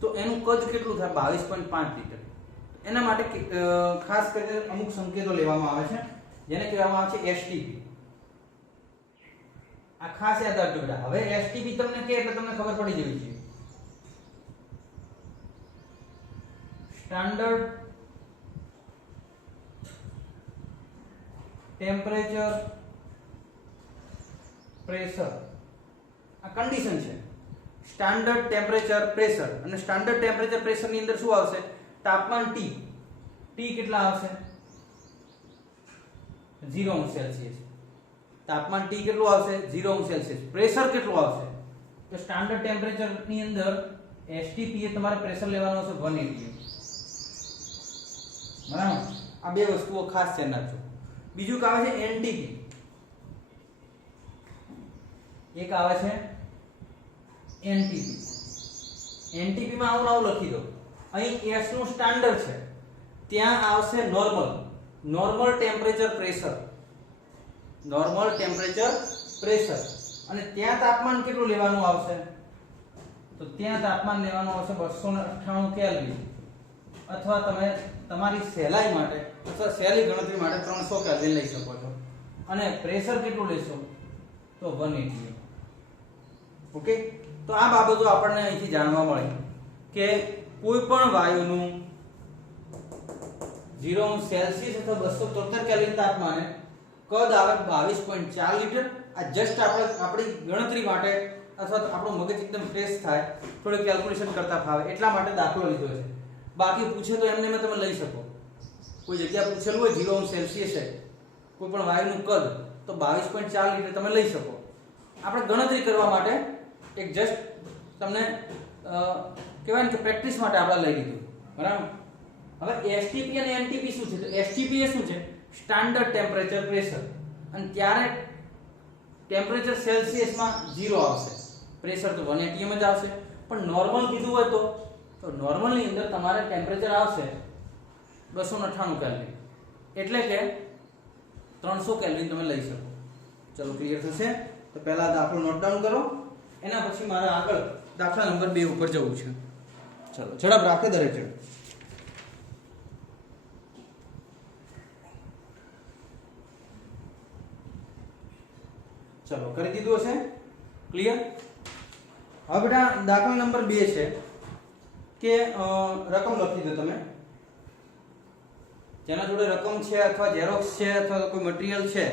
તો એનું કદ કેટલું થાય? 22.5 લીટર. એના માટે ખાસ કરીને અમુક સંકેતો લેવામાં આવે છે, જેને કહેવામાં આવે છે STP. આ ખાસ યાદ રાખજો બેટા. હવે STP તમને કે એટલે તમને ખબર પડી જવી જોઈએ. Standard temperature pressure. આ કન્ડિશન છે. સ્ટાન્ડર્ડ ટેમ્પરેચર પ્રેશર, અને સ્ટાન્ડર્ડ ટેમ્પરેચર પ્રેશર ની અંદર શું આવશે? તાપમાન T. T કેટલા આવશે? 0° સેલ્સિયસ. તાપમાન T કેટલું આવશે? 0° સેલ્સિયસ. પ્રેશર કેટલું આવશે? તો સ્ટાન્ડર્ડ ટેમ્પરેચર ની અંદર STP એ તમારે પ્રેશર લેવાનું હશે 180. બરાબર. આ બે વસ્તુઓ ખાસ ધ્યાન રાખજો. બીજું આવે છે NTP. એક આવે છે NTP. NTP માં આવું લખી દો. અહીં S નું સ્ટાન્ડર્ડ છે, ત્યાં આવશે normal temperature pressure. Normal temperature pressure. અને ત્યાં તાપમાન કેટલું લેવાનું આવશે? તો ત્યાં તાપમાન લેવાનું આવશે 298 કેલ્વિન, અથવા તમે તમારી સહેલાઈ માટે અથવા સહેલી ગણતરી માટે 300 કેલ્વિન લઈ શકો છો. અને પ્રેશર કેટલું લેશો? તો 180. ઓકે, તો આ બાબતો આપણને અહીંથી જાણવા મળી કે કોઈ પણ વાયુનું 0° સેલ્સિયસ અથવા 273 કેલ્વિન તાપમાને કદ આવે 22.4 લીટર. આ જસ્ટ આપણી ગણતરી માટે અથવા આપણું મગજ એકદમ ફ્રેશ થાય, થોડું કેલ્ક્યુલેશન કરતા ફાવે એટલા માટે દાખલો લીધો છે. બાકી પૂછે તો એમને તમે લઈ શકો. કોઈ જગ્યા પૂછેલું હોય 0° સેલ્સિયસ છે કોઈ પણ વાયુનું કદ, તો 22.4 લીટર તમે લઈ શકો. આપણે ગણતરી કરવા માટે એક જસ્ટ તમને કહેવાય ને કે પ્રેક્ટિસ માટે આપણે લઈ લીધું. બરાબર. હવે STP અને NTP શું છે? તો STP એ શું છે? Standard temperature pressure. અને ત્યારે ટેમ્પરેચર સેલ્સિયસમાં 0 આવશે, પ્રેશર તો 180 જ આવશે. પણ નોર્મલ કીધું હોય તો નોર્મલ ની અંદર તમારે ટેમ્પરેચર આવશે 298 કેલ્વિન, એટલે કે 300 કેલ્વિન તમે લઈ શકો. ચલો ક્લિયર થશે. તો પહેલા દાખલો નોટ ડાઉન કરો, એના પછી મારે આગળ દાખલા નંબર 2 ઉપર જવું છે. ચલો ઝડપ રાખે દરેક જણ. ચલો કરી દીધું હશે? ક્લિયર? હવે બેટા દાખલા નંબર 2 છે. કે રકમ લખી દો તમે, જેના જોડે રકમ છે અથવા ઝેરોક્સ છે અથવા કોઈ મટીરીયલ છે,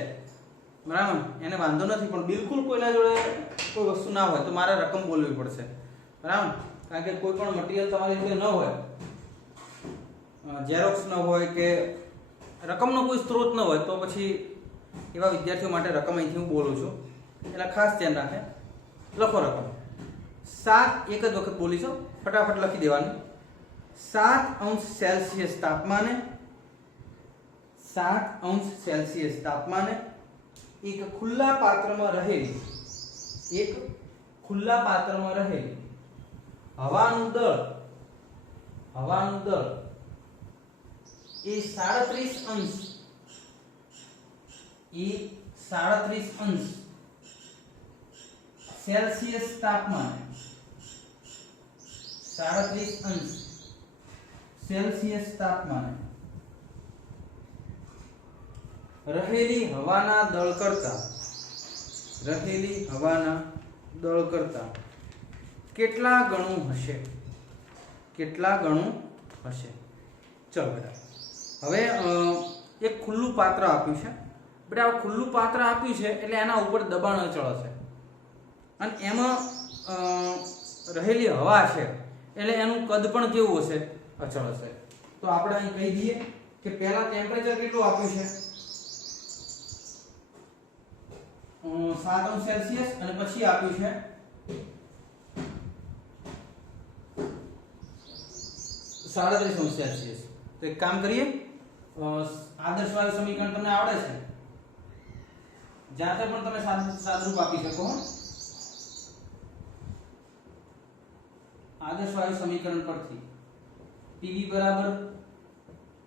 બરાબર, એને વાંધો નથી, પણ બિલકુલ કોઈના જોડે કોઈ વસ્તુ ના હોય તો મારે રકમ બોલવી પડશે, બરાબર, કારણ કે કોઈ પણ મટીરીયલ તમારી જોડે ન હોય, ઝેરોક્સ ન હોય કે રકમનો કોઈ સ્ત્રોત ન હોય તો પછી એવા વિદ્યાર્થીઓ માટે રકમ અહીંથી હું બોલું છું, એટલે ખાસ ધ્યાન રાખે. લખો રકમ 7, એક જ વખત બોલીશું, ફટાફટ લખી દેવાનું. 7°C તાપમાને, 7°C તાપમાને એક ખુલ્લા પાત્રમાં રહેલી હવાનું દળ એ 37°C તાપમાને, 37°C તાપમાને રહેલી હવાના દળ કરતા કેટલા ગણું હશે? ચલો બેટા, હવે એક ખુલ્લું પાત્ર આપ્યું છે બેટા. આ ખુલ્લું પાત્ર આપ્યું છે એટલે એના ઉપર દબાણ અચળ હશે, અને એમાં રહેલી હવા છે એટલે એનું કદ પણ કેવું હશે? અચળ હશે. તો આપણે અહીં કહી દઈએ કે પહેલા ટેમ્પરેચર કેટલું આપ્યું છે? 7°C, અને પછી આપ્યું છે 37°C. તો એક કામ કરીએ, આદર્શ વાયુ સમીકરણ તમને આવડે છે, જાતે પણ તમે સાદરૂપ આપી શકો. આદર્શ વાયુ સમીકરણ પરથી PV બરાબર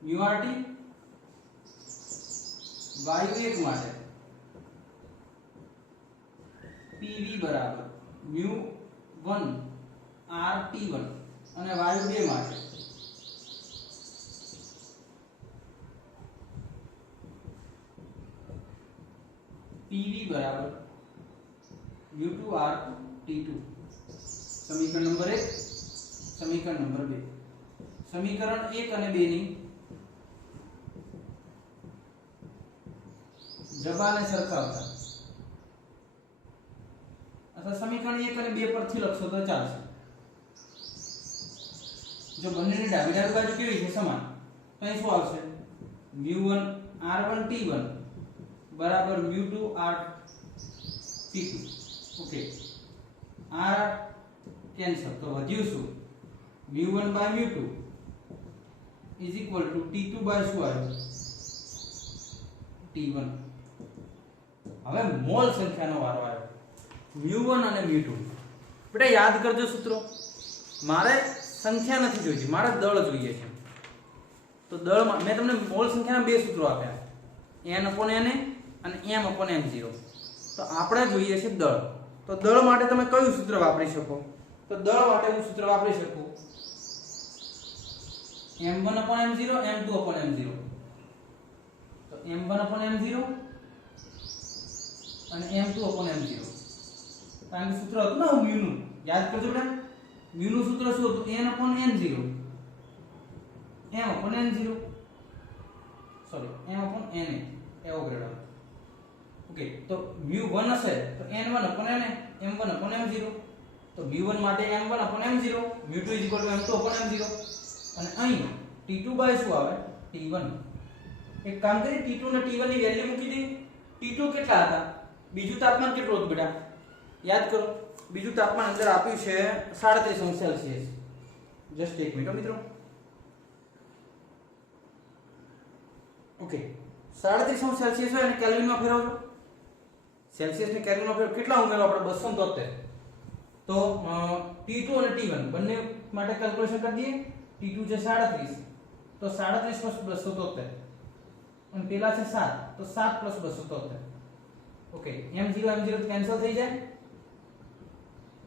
μRT, વાયુ 1 માટે PV બરાબર μ1 RT1, અને વાયુ 2 માટે PV બરાબર μ2 RT2. સમીકરણ નંબર 1, સમીકરણ નંબર 2. સમીકરણ 1 અને 2 ની જબાને સરખાવતા, અથવા સમીકરણ 1 અને 2 પરથી લખશો તો ચાલશે. જો બંનેની ડાબી બાજુ કેવી છે? સમાન. તો અહીં શું આવશે? μ1 R1 T1 બરાબર μ2 RT2. ઓકે, R કેન્સલ, તો વધ્યું શું? μ1 by μ2 is equal to T2 by શું આવ્યું? T1. હવે મોલ સંખ્યાનો વારો આવ્યો, μ1 અને μ2. બેટા યાદ કરજો સૂત્રો, મારે સંખ્યા નથી જોઈતી, મારે દળ જોઈએ છે. તો દળમાં મેં તમને મોલ સંખ્યાના બે સૂત્રો આપ્યા, n/na અને m/m0. તો આપણે જોઈએ છે દળ. તો દળ માટે તમે કયું સૂત્ર વાપરી શકો? તો દળ માટે હું સૂત્ર વાપરી શકું m1/m0 m2/m0. તો m1/m0 અને m2/m0, કારણ કે સૂત્ર હતું ને μ નું, યાદ કરજો બેટા. μ નું સૂત્ર શું હતું? n/n0, m/n0, sorry m/na, Avogadro. Okay, તો μ1 હશે તો n1/na, m1/m0. તો μ1 માટે m1/m0, μ2 m2/m0, અને અહીં T2 બાય શું આવે? T1. એક કામ કરી, T2 ને T1 ની વેલ્યુ મૂકી દે. T2 કેટલા હતા? બીજું તાપમાન કેટલું હતું બેટા? યાદ કરો, બીજું તાપમાન અંદર આપ્યું છે 37°C. જસ્ટ એક મિનિટ મિત્રો. ઓકે, 37°C હોય અને કેલ્વિનમાં ફેરવજો. સેલ્સિયસ ને કેલ્વિનમાં ફેરવ, કેટલા ઉમેરો આપણે? 273. તો T2 અને T1 બંને માટે કેલ્ક્યુલેશન કરી દઈએ. T2 છે 37, તો 37 + 273, અને પેલા છે 7, તો 7 + 273. ઓકે, m0 કેન્સલ થઈ જાય.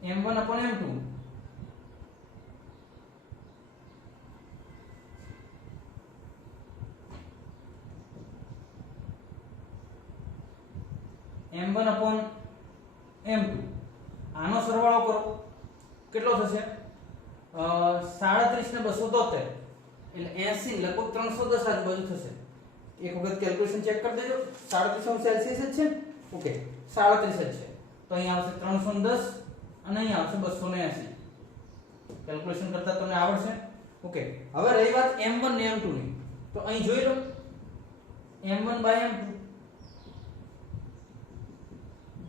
m1/m2 આનો સરવાળો કરો, કેટલો થશે? 37 73 એટલે 80 લગભગ 310 આજુબાજુ થશે. એક વખત કેલ્ક્યુલેશન ચેક કરી દેજો. 37 સેલ્સિયસ જ છે ને? ઓકે 37 જ છે. તો અહીં આવશે 310 અને અહીં આવશે 280. કેલ્ક્યુલેશન કરતા તમને આવડશે. ઓકે હવે રહી વાત m1 ને m2 ની, તો અહીં જોઈ લો m1 / m2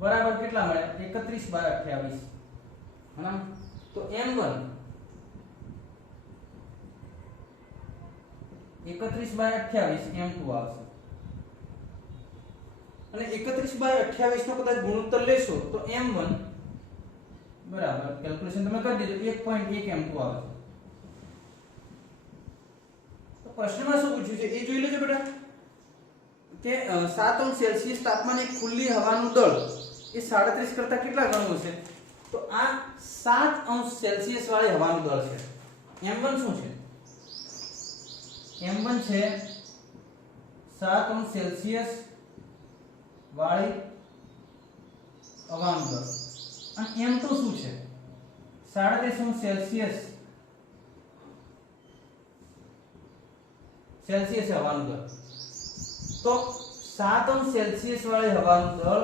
બરાબર કેટલા મળે? 31/28. હે તો m1 31/28 m2 આવશે. અને 31/28 નો કદાચ ગુણોત્તર લેશો તો m1 બરાબર કેલ્ક્યુલેશન તમે કરી દેજો 1.1 m2 આવશે. તો પ્રશ્નમાં શું પૂછ્યું છે એ જોઈ લેજો બેટા કે 7 સેલ્સિયસ તાપમાને ખુલ્લી હવાનું દળ એ 37 કરતા કેટલા ગણું હશે? તો આ 7 સેલ્સિયસ વાળી હવાનું દળ છે. m1 શું છે? m1 છે 7 સેલ્સિયસ વાળી હવાનું દળ અને m2 શું છે? 37 સેલ્સિયસ હવાનું દળ. તો 7 સેલ્સિયસ વાળી હવાનું દળ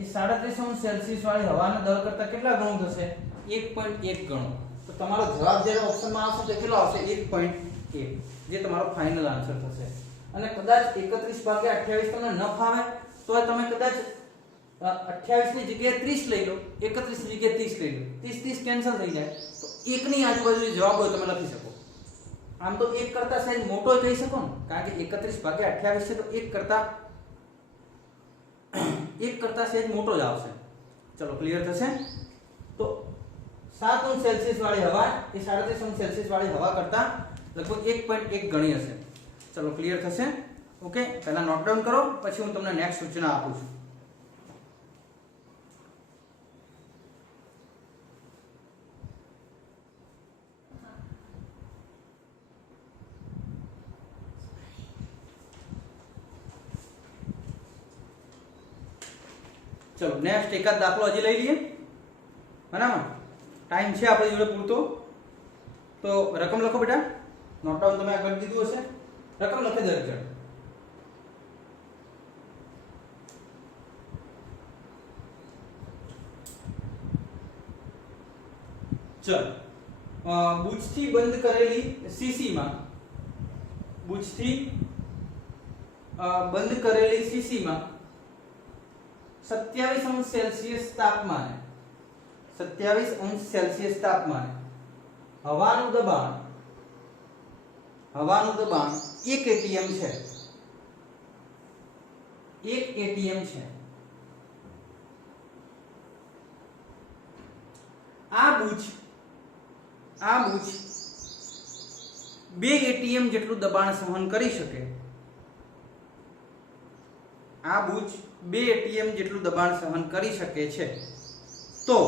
એ 37 સેલ્સિયસ વાળી હવાના દળ કરતા કેટલા ગણું થશે? 1.1 ગણું. તો તમારો જવાબ જ્યારે ઓપ્શનમાં આવશે તો કેટલો આવશે? 1.1, જે તમારો ફાઇનલ આન્સર થશે. અને કદાચ 31/28 તમને ન ફાવે તો તમે કદાચ 28 ની જગ્યાએ 30 લઈ લો, 31 ની જગ્યાએ 30 લઈ લો. 30 કેન્સલ થઈ જાય તો 1 ની આજુબાજુ જવાબ હોય તમે લખી શકો. આમ તો 1 કરતા સાઈઝ મોટો થઈ શકો ને, કારણ કે 31/28 છે તો 1 કરતા સાઈઝ મોટો જ આવશે. ચલો ક્લિયર થશે. તો 7 સેલ્સિયસ વાળી હવા એ 37 સેલ્સિયસ વાળી હવા કરતા લગભગ 1.1 ગણી હશે. ચલો ક્લિયર થશે. ઓકે પહેલા નોટ ડાઉન કરો, પછી હું તમને નેક્સ્ટ સૂચના આપું છું. ચલો નેક્સ્ટ એકાદ દાખલો હજી લઈ લઈએ. બરાબર ટાઈમ છે આપણી જોડે પૂરતો. તો રકમ લખો બેટા. નોટ ડાઉન તમે આ કરી દીધું હશે. રકમ લખી દરેક જણ. ચલો બુચથી બંધ કરેલી સીસીમાં બંધ કરેલી સીસીમાં 27 સેલ્સિયસ તાપમાને હવાનું દબાણ 1 atm છે. 1 atm છે. આ બુચ 2 atm જેટલું દબાણ સહન કરી શકે. આ બુચ 2 atm જેટલું દબાણ સહન કરી શકે છે. તો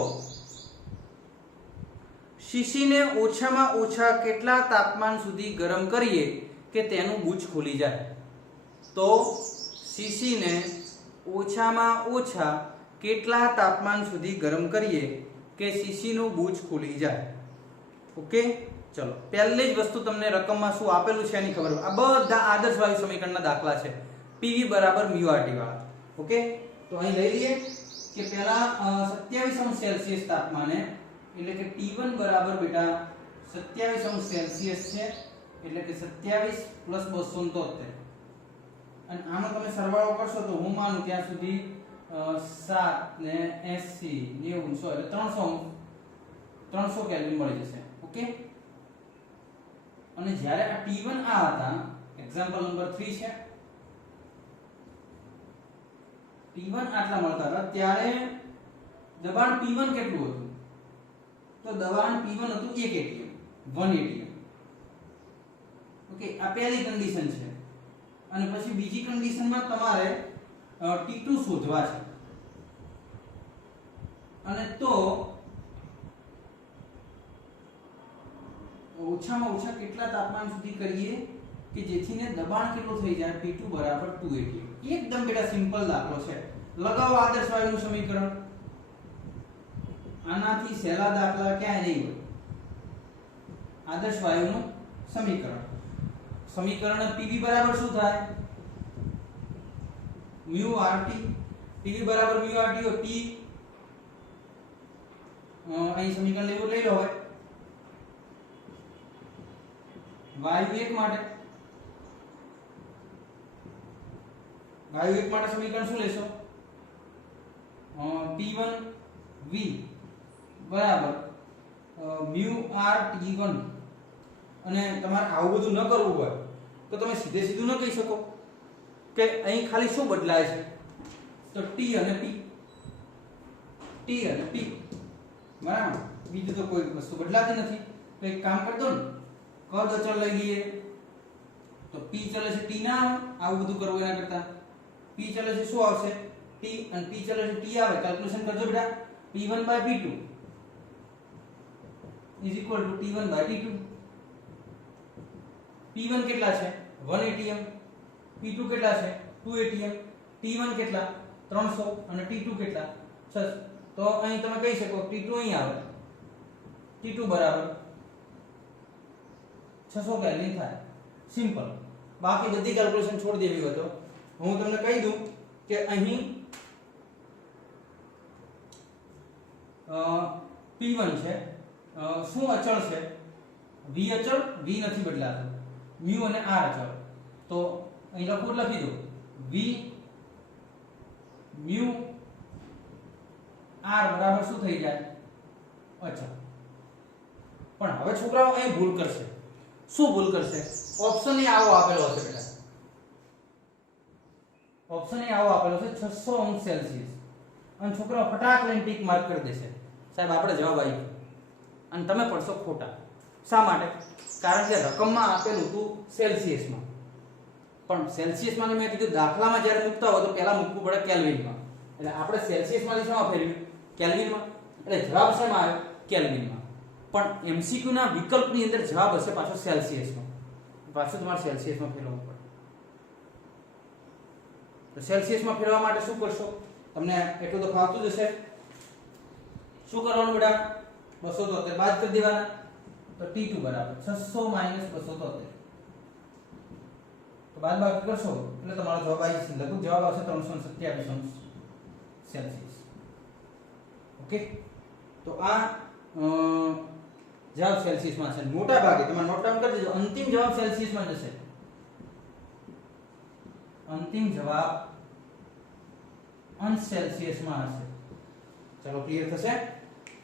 શીશીને ઓછામાં ઓછા કેટલા તાપમાન સુધી ગરમ કરીએ કે તેનું બુચ ખુલી જાય? તો શીશીને ઓછામાં ઓછા કેટલા તાપમાન સુધી ગરમ કરીએ કે શીશીનું બુચ ખુલી જાય? ઓકે ચલો પહેલી જ વસ્તુ તમને રકમમાં શું આપેલું છે એની ખબર. આ બધા આદર્શ વાયુ સમીકરણના દાખલા છે, PV = μRT વાળા. ઓકે તો અહીં લઈ લઈએ કે પહેલા 27 સેલ્સિયસ તાપમાને એટલે કે T1 બરાબર બેટા 27 સેલ્સિયસ છે એટલે કે 27 + 273. અને આનો તમે સરવાળો કરશો તો હું માનું ત્યાં સુધી 7 ને 80 90 100 એટલે 300 કેલ્વિન મળી જશે. ઓકે અને જ્યારે આ T1 આ હતા, એક્ઝામ્પલ નંબર 3 છે, T1 આટલા મળતા હતા ત્યારે દબાણ P1 કેટલું હતું? તો દબાણ P1 હતું 1 atm. ઓકે આ પહેલી કન્ડિશન છે. અને પછી બીજી કન્ડિશનમાં તમારે T2 શોધવા છે. અને તો ઓછામાં ઓછા કેટલા તાપમાન સુધી કરીએ કે જેથીને દબાણ કેટલું થઈ જાય? P2 = 2 atm. એકદમ બેટા સિમ્પલ દાખલો છે. લગાવો આદર્શ વાયુનું સમીકરણ. આનાથી સહેલા દાખલા ક્યાંય નહીં હોય. આદર્શ વાયુનું સમીકરણ PV બરાબર શું થાય mu RT PV બરાબર mu RT હોય P અહીં સમીકરણ લેવું લઈ લો હવે વાયુ એક માટે સમીકરણ શું લેશો P1V બરાબર mu RT1 અને તમારે આવું બધું ન કરવું હોય તો તમે સીધું ન કહી શકો કે અહીં ખાલી શું બદલાય છે તો T અને P બરાબર બીજું તો કોઈ વસ્તુ બદલાતી નથી તો એક કામ કરતો ને કદ અચળ લઈ લઈએ તો P ચલે છે T ના આવું બધું કરવું એના કરતા P ચલે છે શું આવશે T અને P ચલે છે T આવે કેલ્ક્યુલેશન કરજો બેટા P1/P2 is equal to T1/T2 P1 કેટલા છે 1 atm P2 કેટલા છે 2 atm T1 કેટલા 300 અને T2 કેટલા 600 તો અહીં તમે કહી શકો T2 અહીં આવે T2 બરાબર 600 કેલ્વિન થાય સિમ્પલ બાકી બધી કેલ્ક્યુલેશન છોડી દેવી હોય તો હું તમને કહી દઉં કે અહીં P1 છે શું અચળ છે V અચળ V નથી બદલાતો mu અને r અચળ તો અહીં લખી દો V mu r બરાબર શું થઈ જાય અચળ પણ હવે છોકરાઓ અહીં ભૂલ કરશે શું ભૂલ કરશે ઓપ્શન એ આવો આપેલો હશે બેટા ઓપ્શન એ આવો આપેલો છે 600 અંશ સેલ્સિયસ અને છોકરાઓ ફટાક લઈને ટીક માર્ક કરી દેશે સાહેબ આપણે જવાબ આવી ગયો અને તમે પડશો ખોટા શા માટે કારણ કે રકમમાં આપેલું હતું સેલ્સિયસમાં પણ સેલ્સિયસમાં મેં કીધું દાખલામાં જ્યારે મૂકતા હોય તો પહેલા મૂકવું પડે કેલ્વિનમાં એટલે આપણે સેલ્સિયસમાંથી શેમાં ફેરવ્યું કેલ્વિનમાં એટલે જવાબ શેમાં આવ્યો કેલ્વિનમાં પણ એમસીક્યુ ના વિકલ્પની અંદર જવાબ હશે પાછો સેલ્સિયસમાં પાછું તમારે સેલ્સિયસમાં ફેરવવું પડે તો સેલ્સિયસમાં ફેરવવા માટે શું કરશો તમને એટલું તો ફાવતું જ હશે શું કરવાનું બેટા 273 બાદ કરી દેવાના તો T2 બરાબર 600 - 273 તો બાદ બાકી કરશો એટલે તમારો જવાબ આવી જશે લગભગ જવાબ આવશે 327 અંશ સેલ્સિયસ ઓકે તો આ જવાબ સેલ્સિયસમાં છે મોટા ભાગે તમારે નોટ ડાઉન કરી દેજો અંતિમ જવાબ સેલ્સિયસમાં જશે અંતિમ જવાબ અંશ સેલ્સિયસમાં હશે ચલો ક્લિયર થશે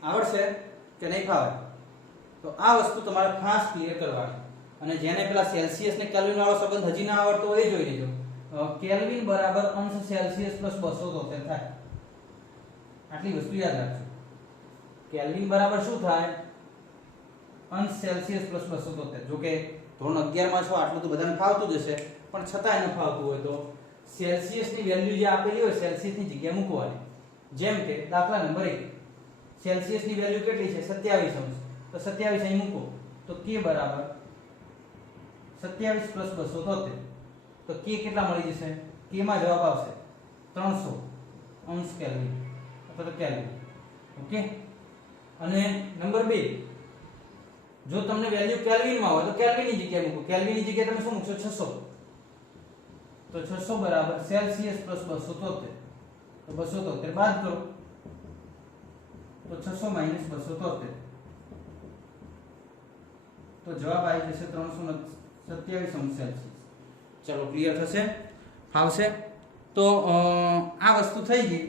આવડશે કે નહીં ફાવે તો આ વસ્તુ તમારે ખાસ ક્લિયર કરવાની અને જેને પેલા સેલ્સિયસ ને કેલ્વિન વાળો સંબંધ હજી ના આવડતો હોય એ જોઈ લેજો કેલ્વિન બરાબર અંશ સેલ્સિયસ + 273 થાય આટલી વસ્તુ યાદ રાખજો કેલ્વિન બરાબર શું થાય અંશ સેલ્સિયસ + 273 જો કે ધોરણ 11 માં છો આટલું તો બધાને ફાવતું જ હશે પણ છતાંય ન ફાવતું હોય તો સેલ્સિયસ ની વેલ્યુ જે આપેલી હોય સેલ્સિયસ ની જગ્યાએ મૂકવાની જેમ કે દાખલા નંબર 1 સેલ્સિયસ ની વેલ્યુ કેટલી છે 27 અંશ તો 27 અહીં મૂકો તો k બરાબર 27 + 273 તો k કેટલા મળી જશે k માં જવાબ આવશે 300 અંશ કેલ્વિન અથવા તો કેલ્વિન ઓકે અને નંબર 2 જો તમને વેલ્યુ કેલ્વિન માં હોય તો કેલ્વિન ની જગ્યાએ મૂકો કેલ્વિન ની જગ્યાએ તમે શું મૂકશો 600 તો 600 બરાબર સેલ્સિયસ + 273 તો 273 બાદ કરો તો 600 - 273 તો જવાબ આવી જશે 327 અંશ સેલ્સિયસ ચલો ક્લિયર થશે ફાવશે તો આ વસ્તુ થઈ ગઈ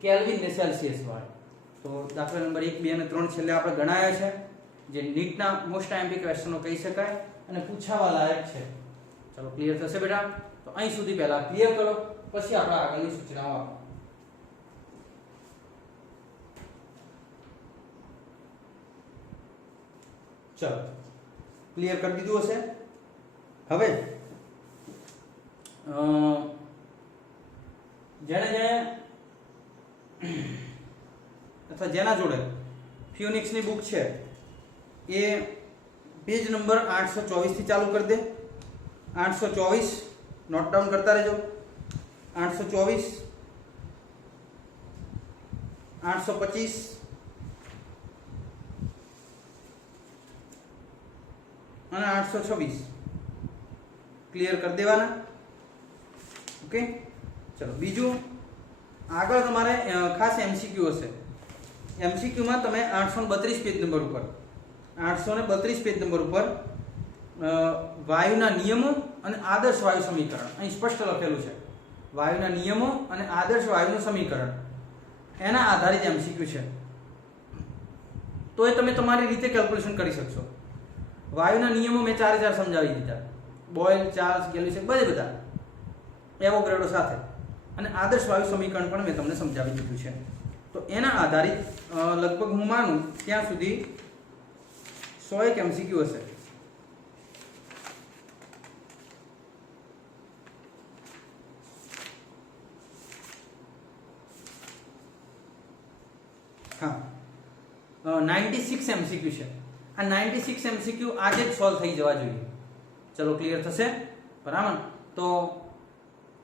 કેલ્વિન ને સેલ્સિયસ વાળી તો દાખલા નંબર 1 2 અને 3 છેલ્લે આપણે ગણાયા છે જે નીટના મોસ્ટ આઈએમપી ક્વેશ્ચનો કહી શકાય અને પૂછાવા લાયક છે ચલો ક્લિયર થશે બેટા તો અહીં સુધી પહેલા ક્લિયર કરો પછી આપણે આગળની સૂચનાઓ આપો ચલો ક્લિયર કરી દીધું હશે હવે જેને અથવા જેના જોડે ફિયોનિક્સ ની બુક છે એ પેજ નંબર 824 થી ચાલુ કરી દે 824 નોટ ડાઉન કરતા રહેજો 824 825 અને 826 ક્લિયર કરી દેવાના. ઓકે, ચલો બીજું આગળ તમારે ખાસ એમસીક્યુ હશે. એમસીક્યુમાં તમે 832 પેજ નંબર ઉપર 832 પેજ નંબર ઉપર વાયુના નિયમો અને આદર્શ વાયુ સમીકરણ અહીં સ્પષ્ટ લખેલું છે. વાયુના નિયમો અને આદર્શ વાયુનું સમીકરણ એના આધારિત એમસીક્યુ છે. તો એ તમે તમારી રીતે કેલ્ક્યુલેશન કરી શકશો. વાયુના નિયમો મેં 4 સમજાવી દીધા, બોયલ, ચાર્લ્સ, ગેલ્યુસેક બધા એવોગાડ્રો સાથે, અને આદર્શ વાયુ સમીકરણ પણ મેં તમને સમજાવી દીધું છે. તો એના આધારિત લગભગ હું માનું ત્યાં સુધી 101 એમસીક્યુ હશે. હા, 96 એમસીક્યુ છે. આ 96 એમસીક્યુ આજે જ સોલ્વ થઈ જવા જોઈએ. ચલો ક્લિયર થશે, બરાબર. તો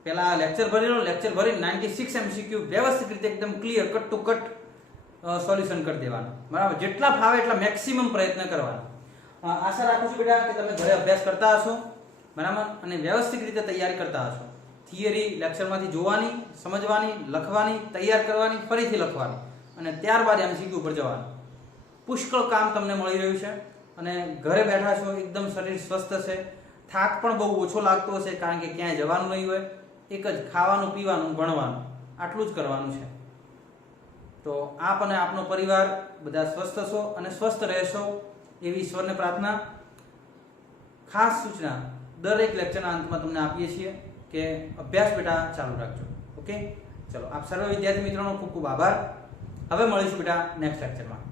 પેલા લેક્ચર ભરી લો, લેક્ચર ભરી 96 એમસીક્યુ વ્યવસ્થિત રીતે એકદમ clear cut to cut solution કરી દેવાનું, બરાબર. જેટલા ફાવે એટલા મેક્સિમમ પ્રયત્ન કરવાના. આશા રાખું છું બેટા કે તમે ઘરે અભ્યાસ કરતા હશો, બરાબર, અને વ્યવસ્થિત રીતે તૈયારી કરતા હશો. થિયરી લેક્ચરમાંથી જોવાની, સમજવાની, લખવાની, તૈયાર કરવાની, ફરીથી લખવાની, અને ત્યારબાદ એમસીક્યુ ઉપર જવાનું. પુષ્કળ કામ તમને મળી રહ્યું છે અને ઘરે બેઠા છો, એકદમ શરીર સ્વસ્થ છે, થાક પણ બહુ ઓછો લાગતો હશે કારણ કે ક્યાંય જવાનું નહીં હોય, એક જ ખાવાનું, પીવાનું, ભણવાનું, આટલું જ કરવાનું છે. તો આપ અને આપનો પરિવાર બધા સ્વસ્થ છો અને સ્વસ્થ રહેશો એવી ઈશ્વરને પ્રાર્થના. ખાસ સૂચના દરેક લેક્ચરના અંતમાં તમને આપીએ છીએ કે અભ્યાસ બેટા ચાલુ રાખજો. ઓકે, ચલો આપ સર્વ વિદ્યાર્થી મિત્રોનો ખૂબ ખૂબ આભાર. હવે મળીશું બેટા નેક્સ્ટ લેક્ચરમાં.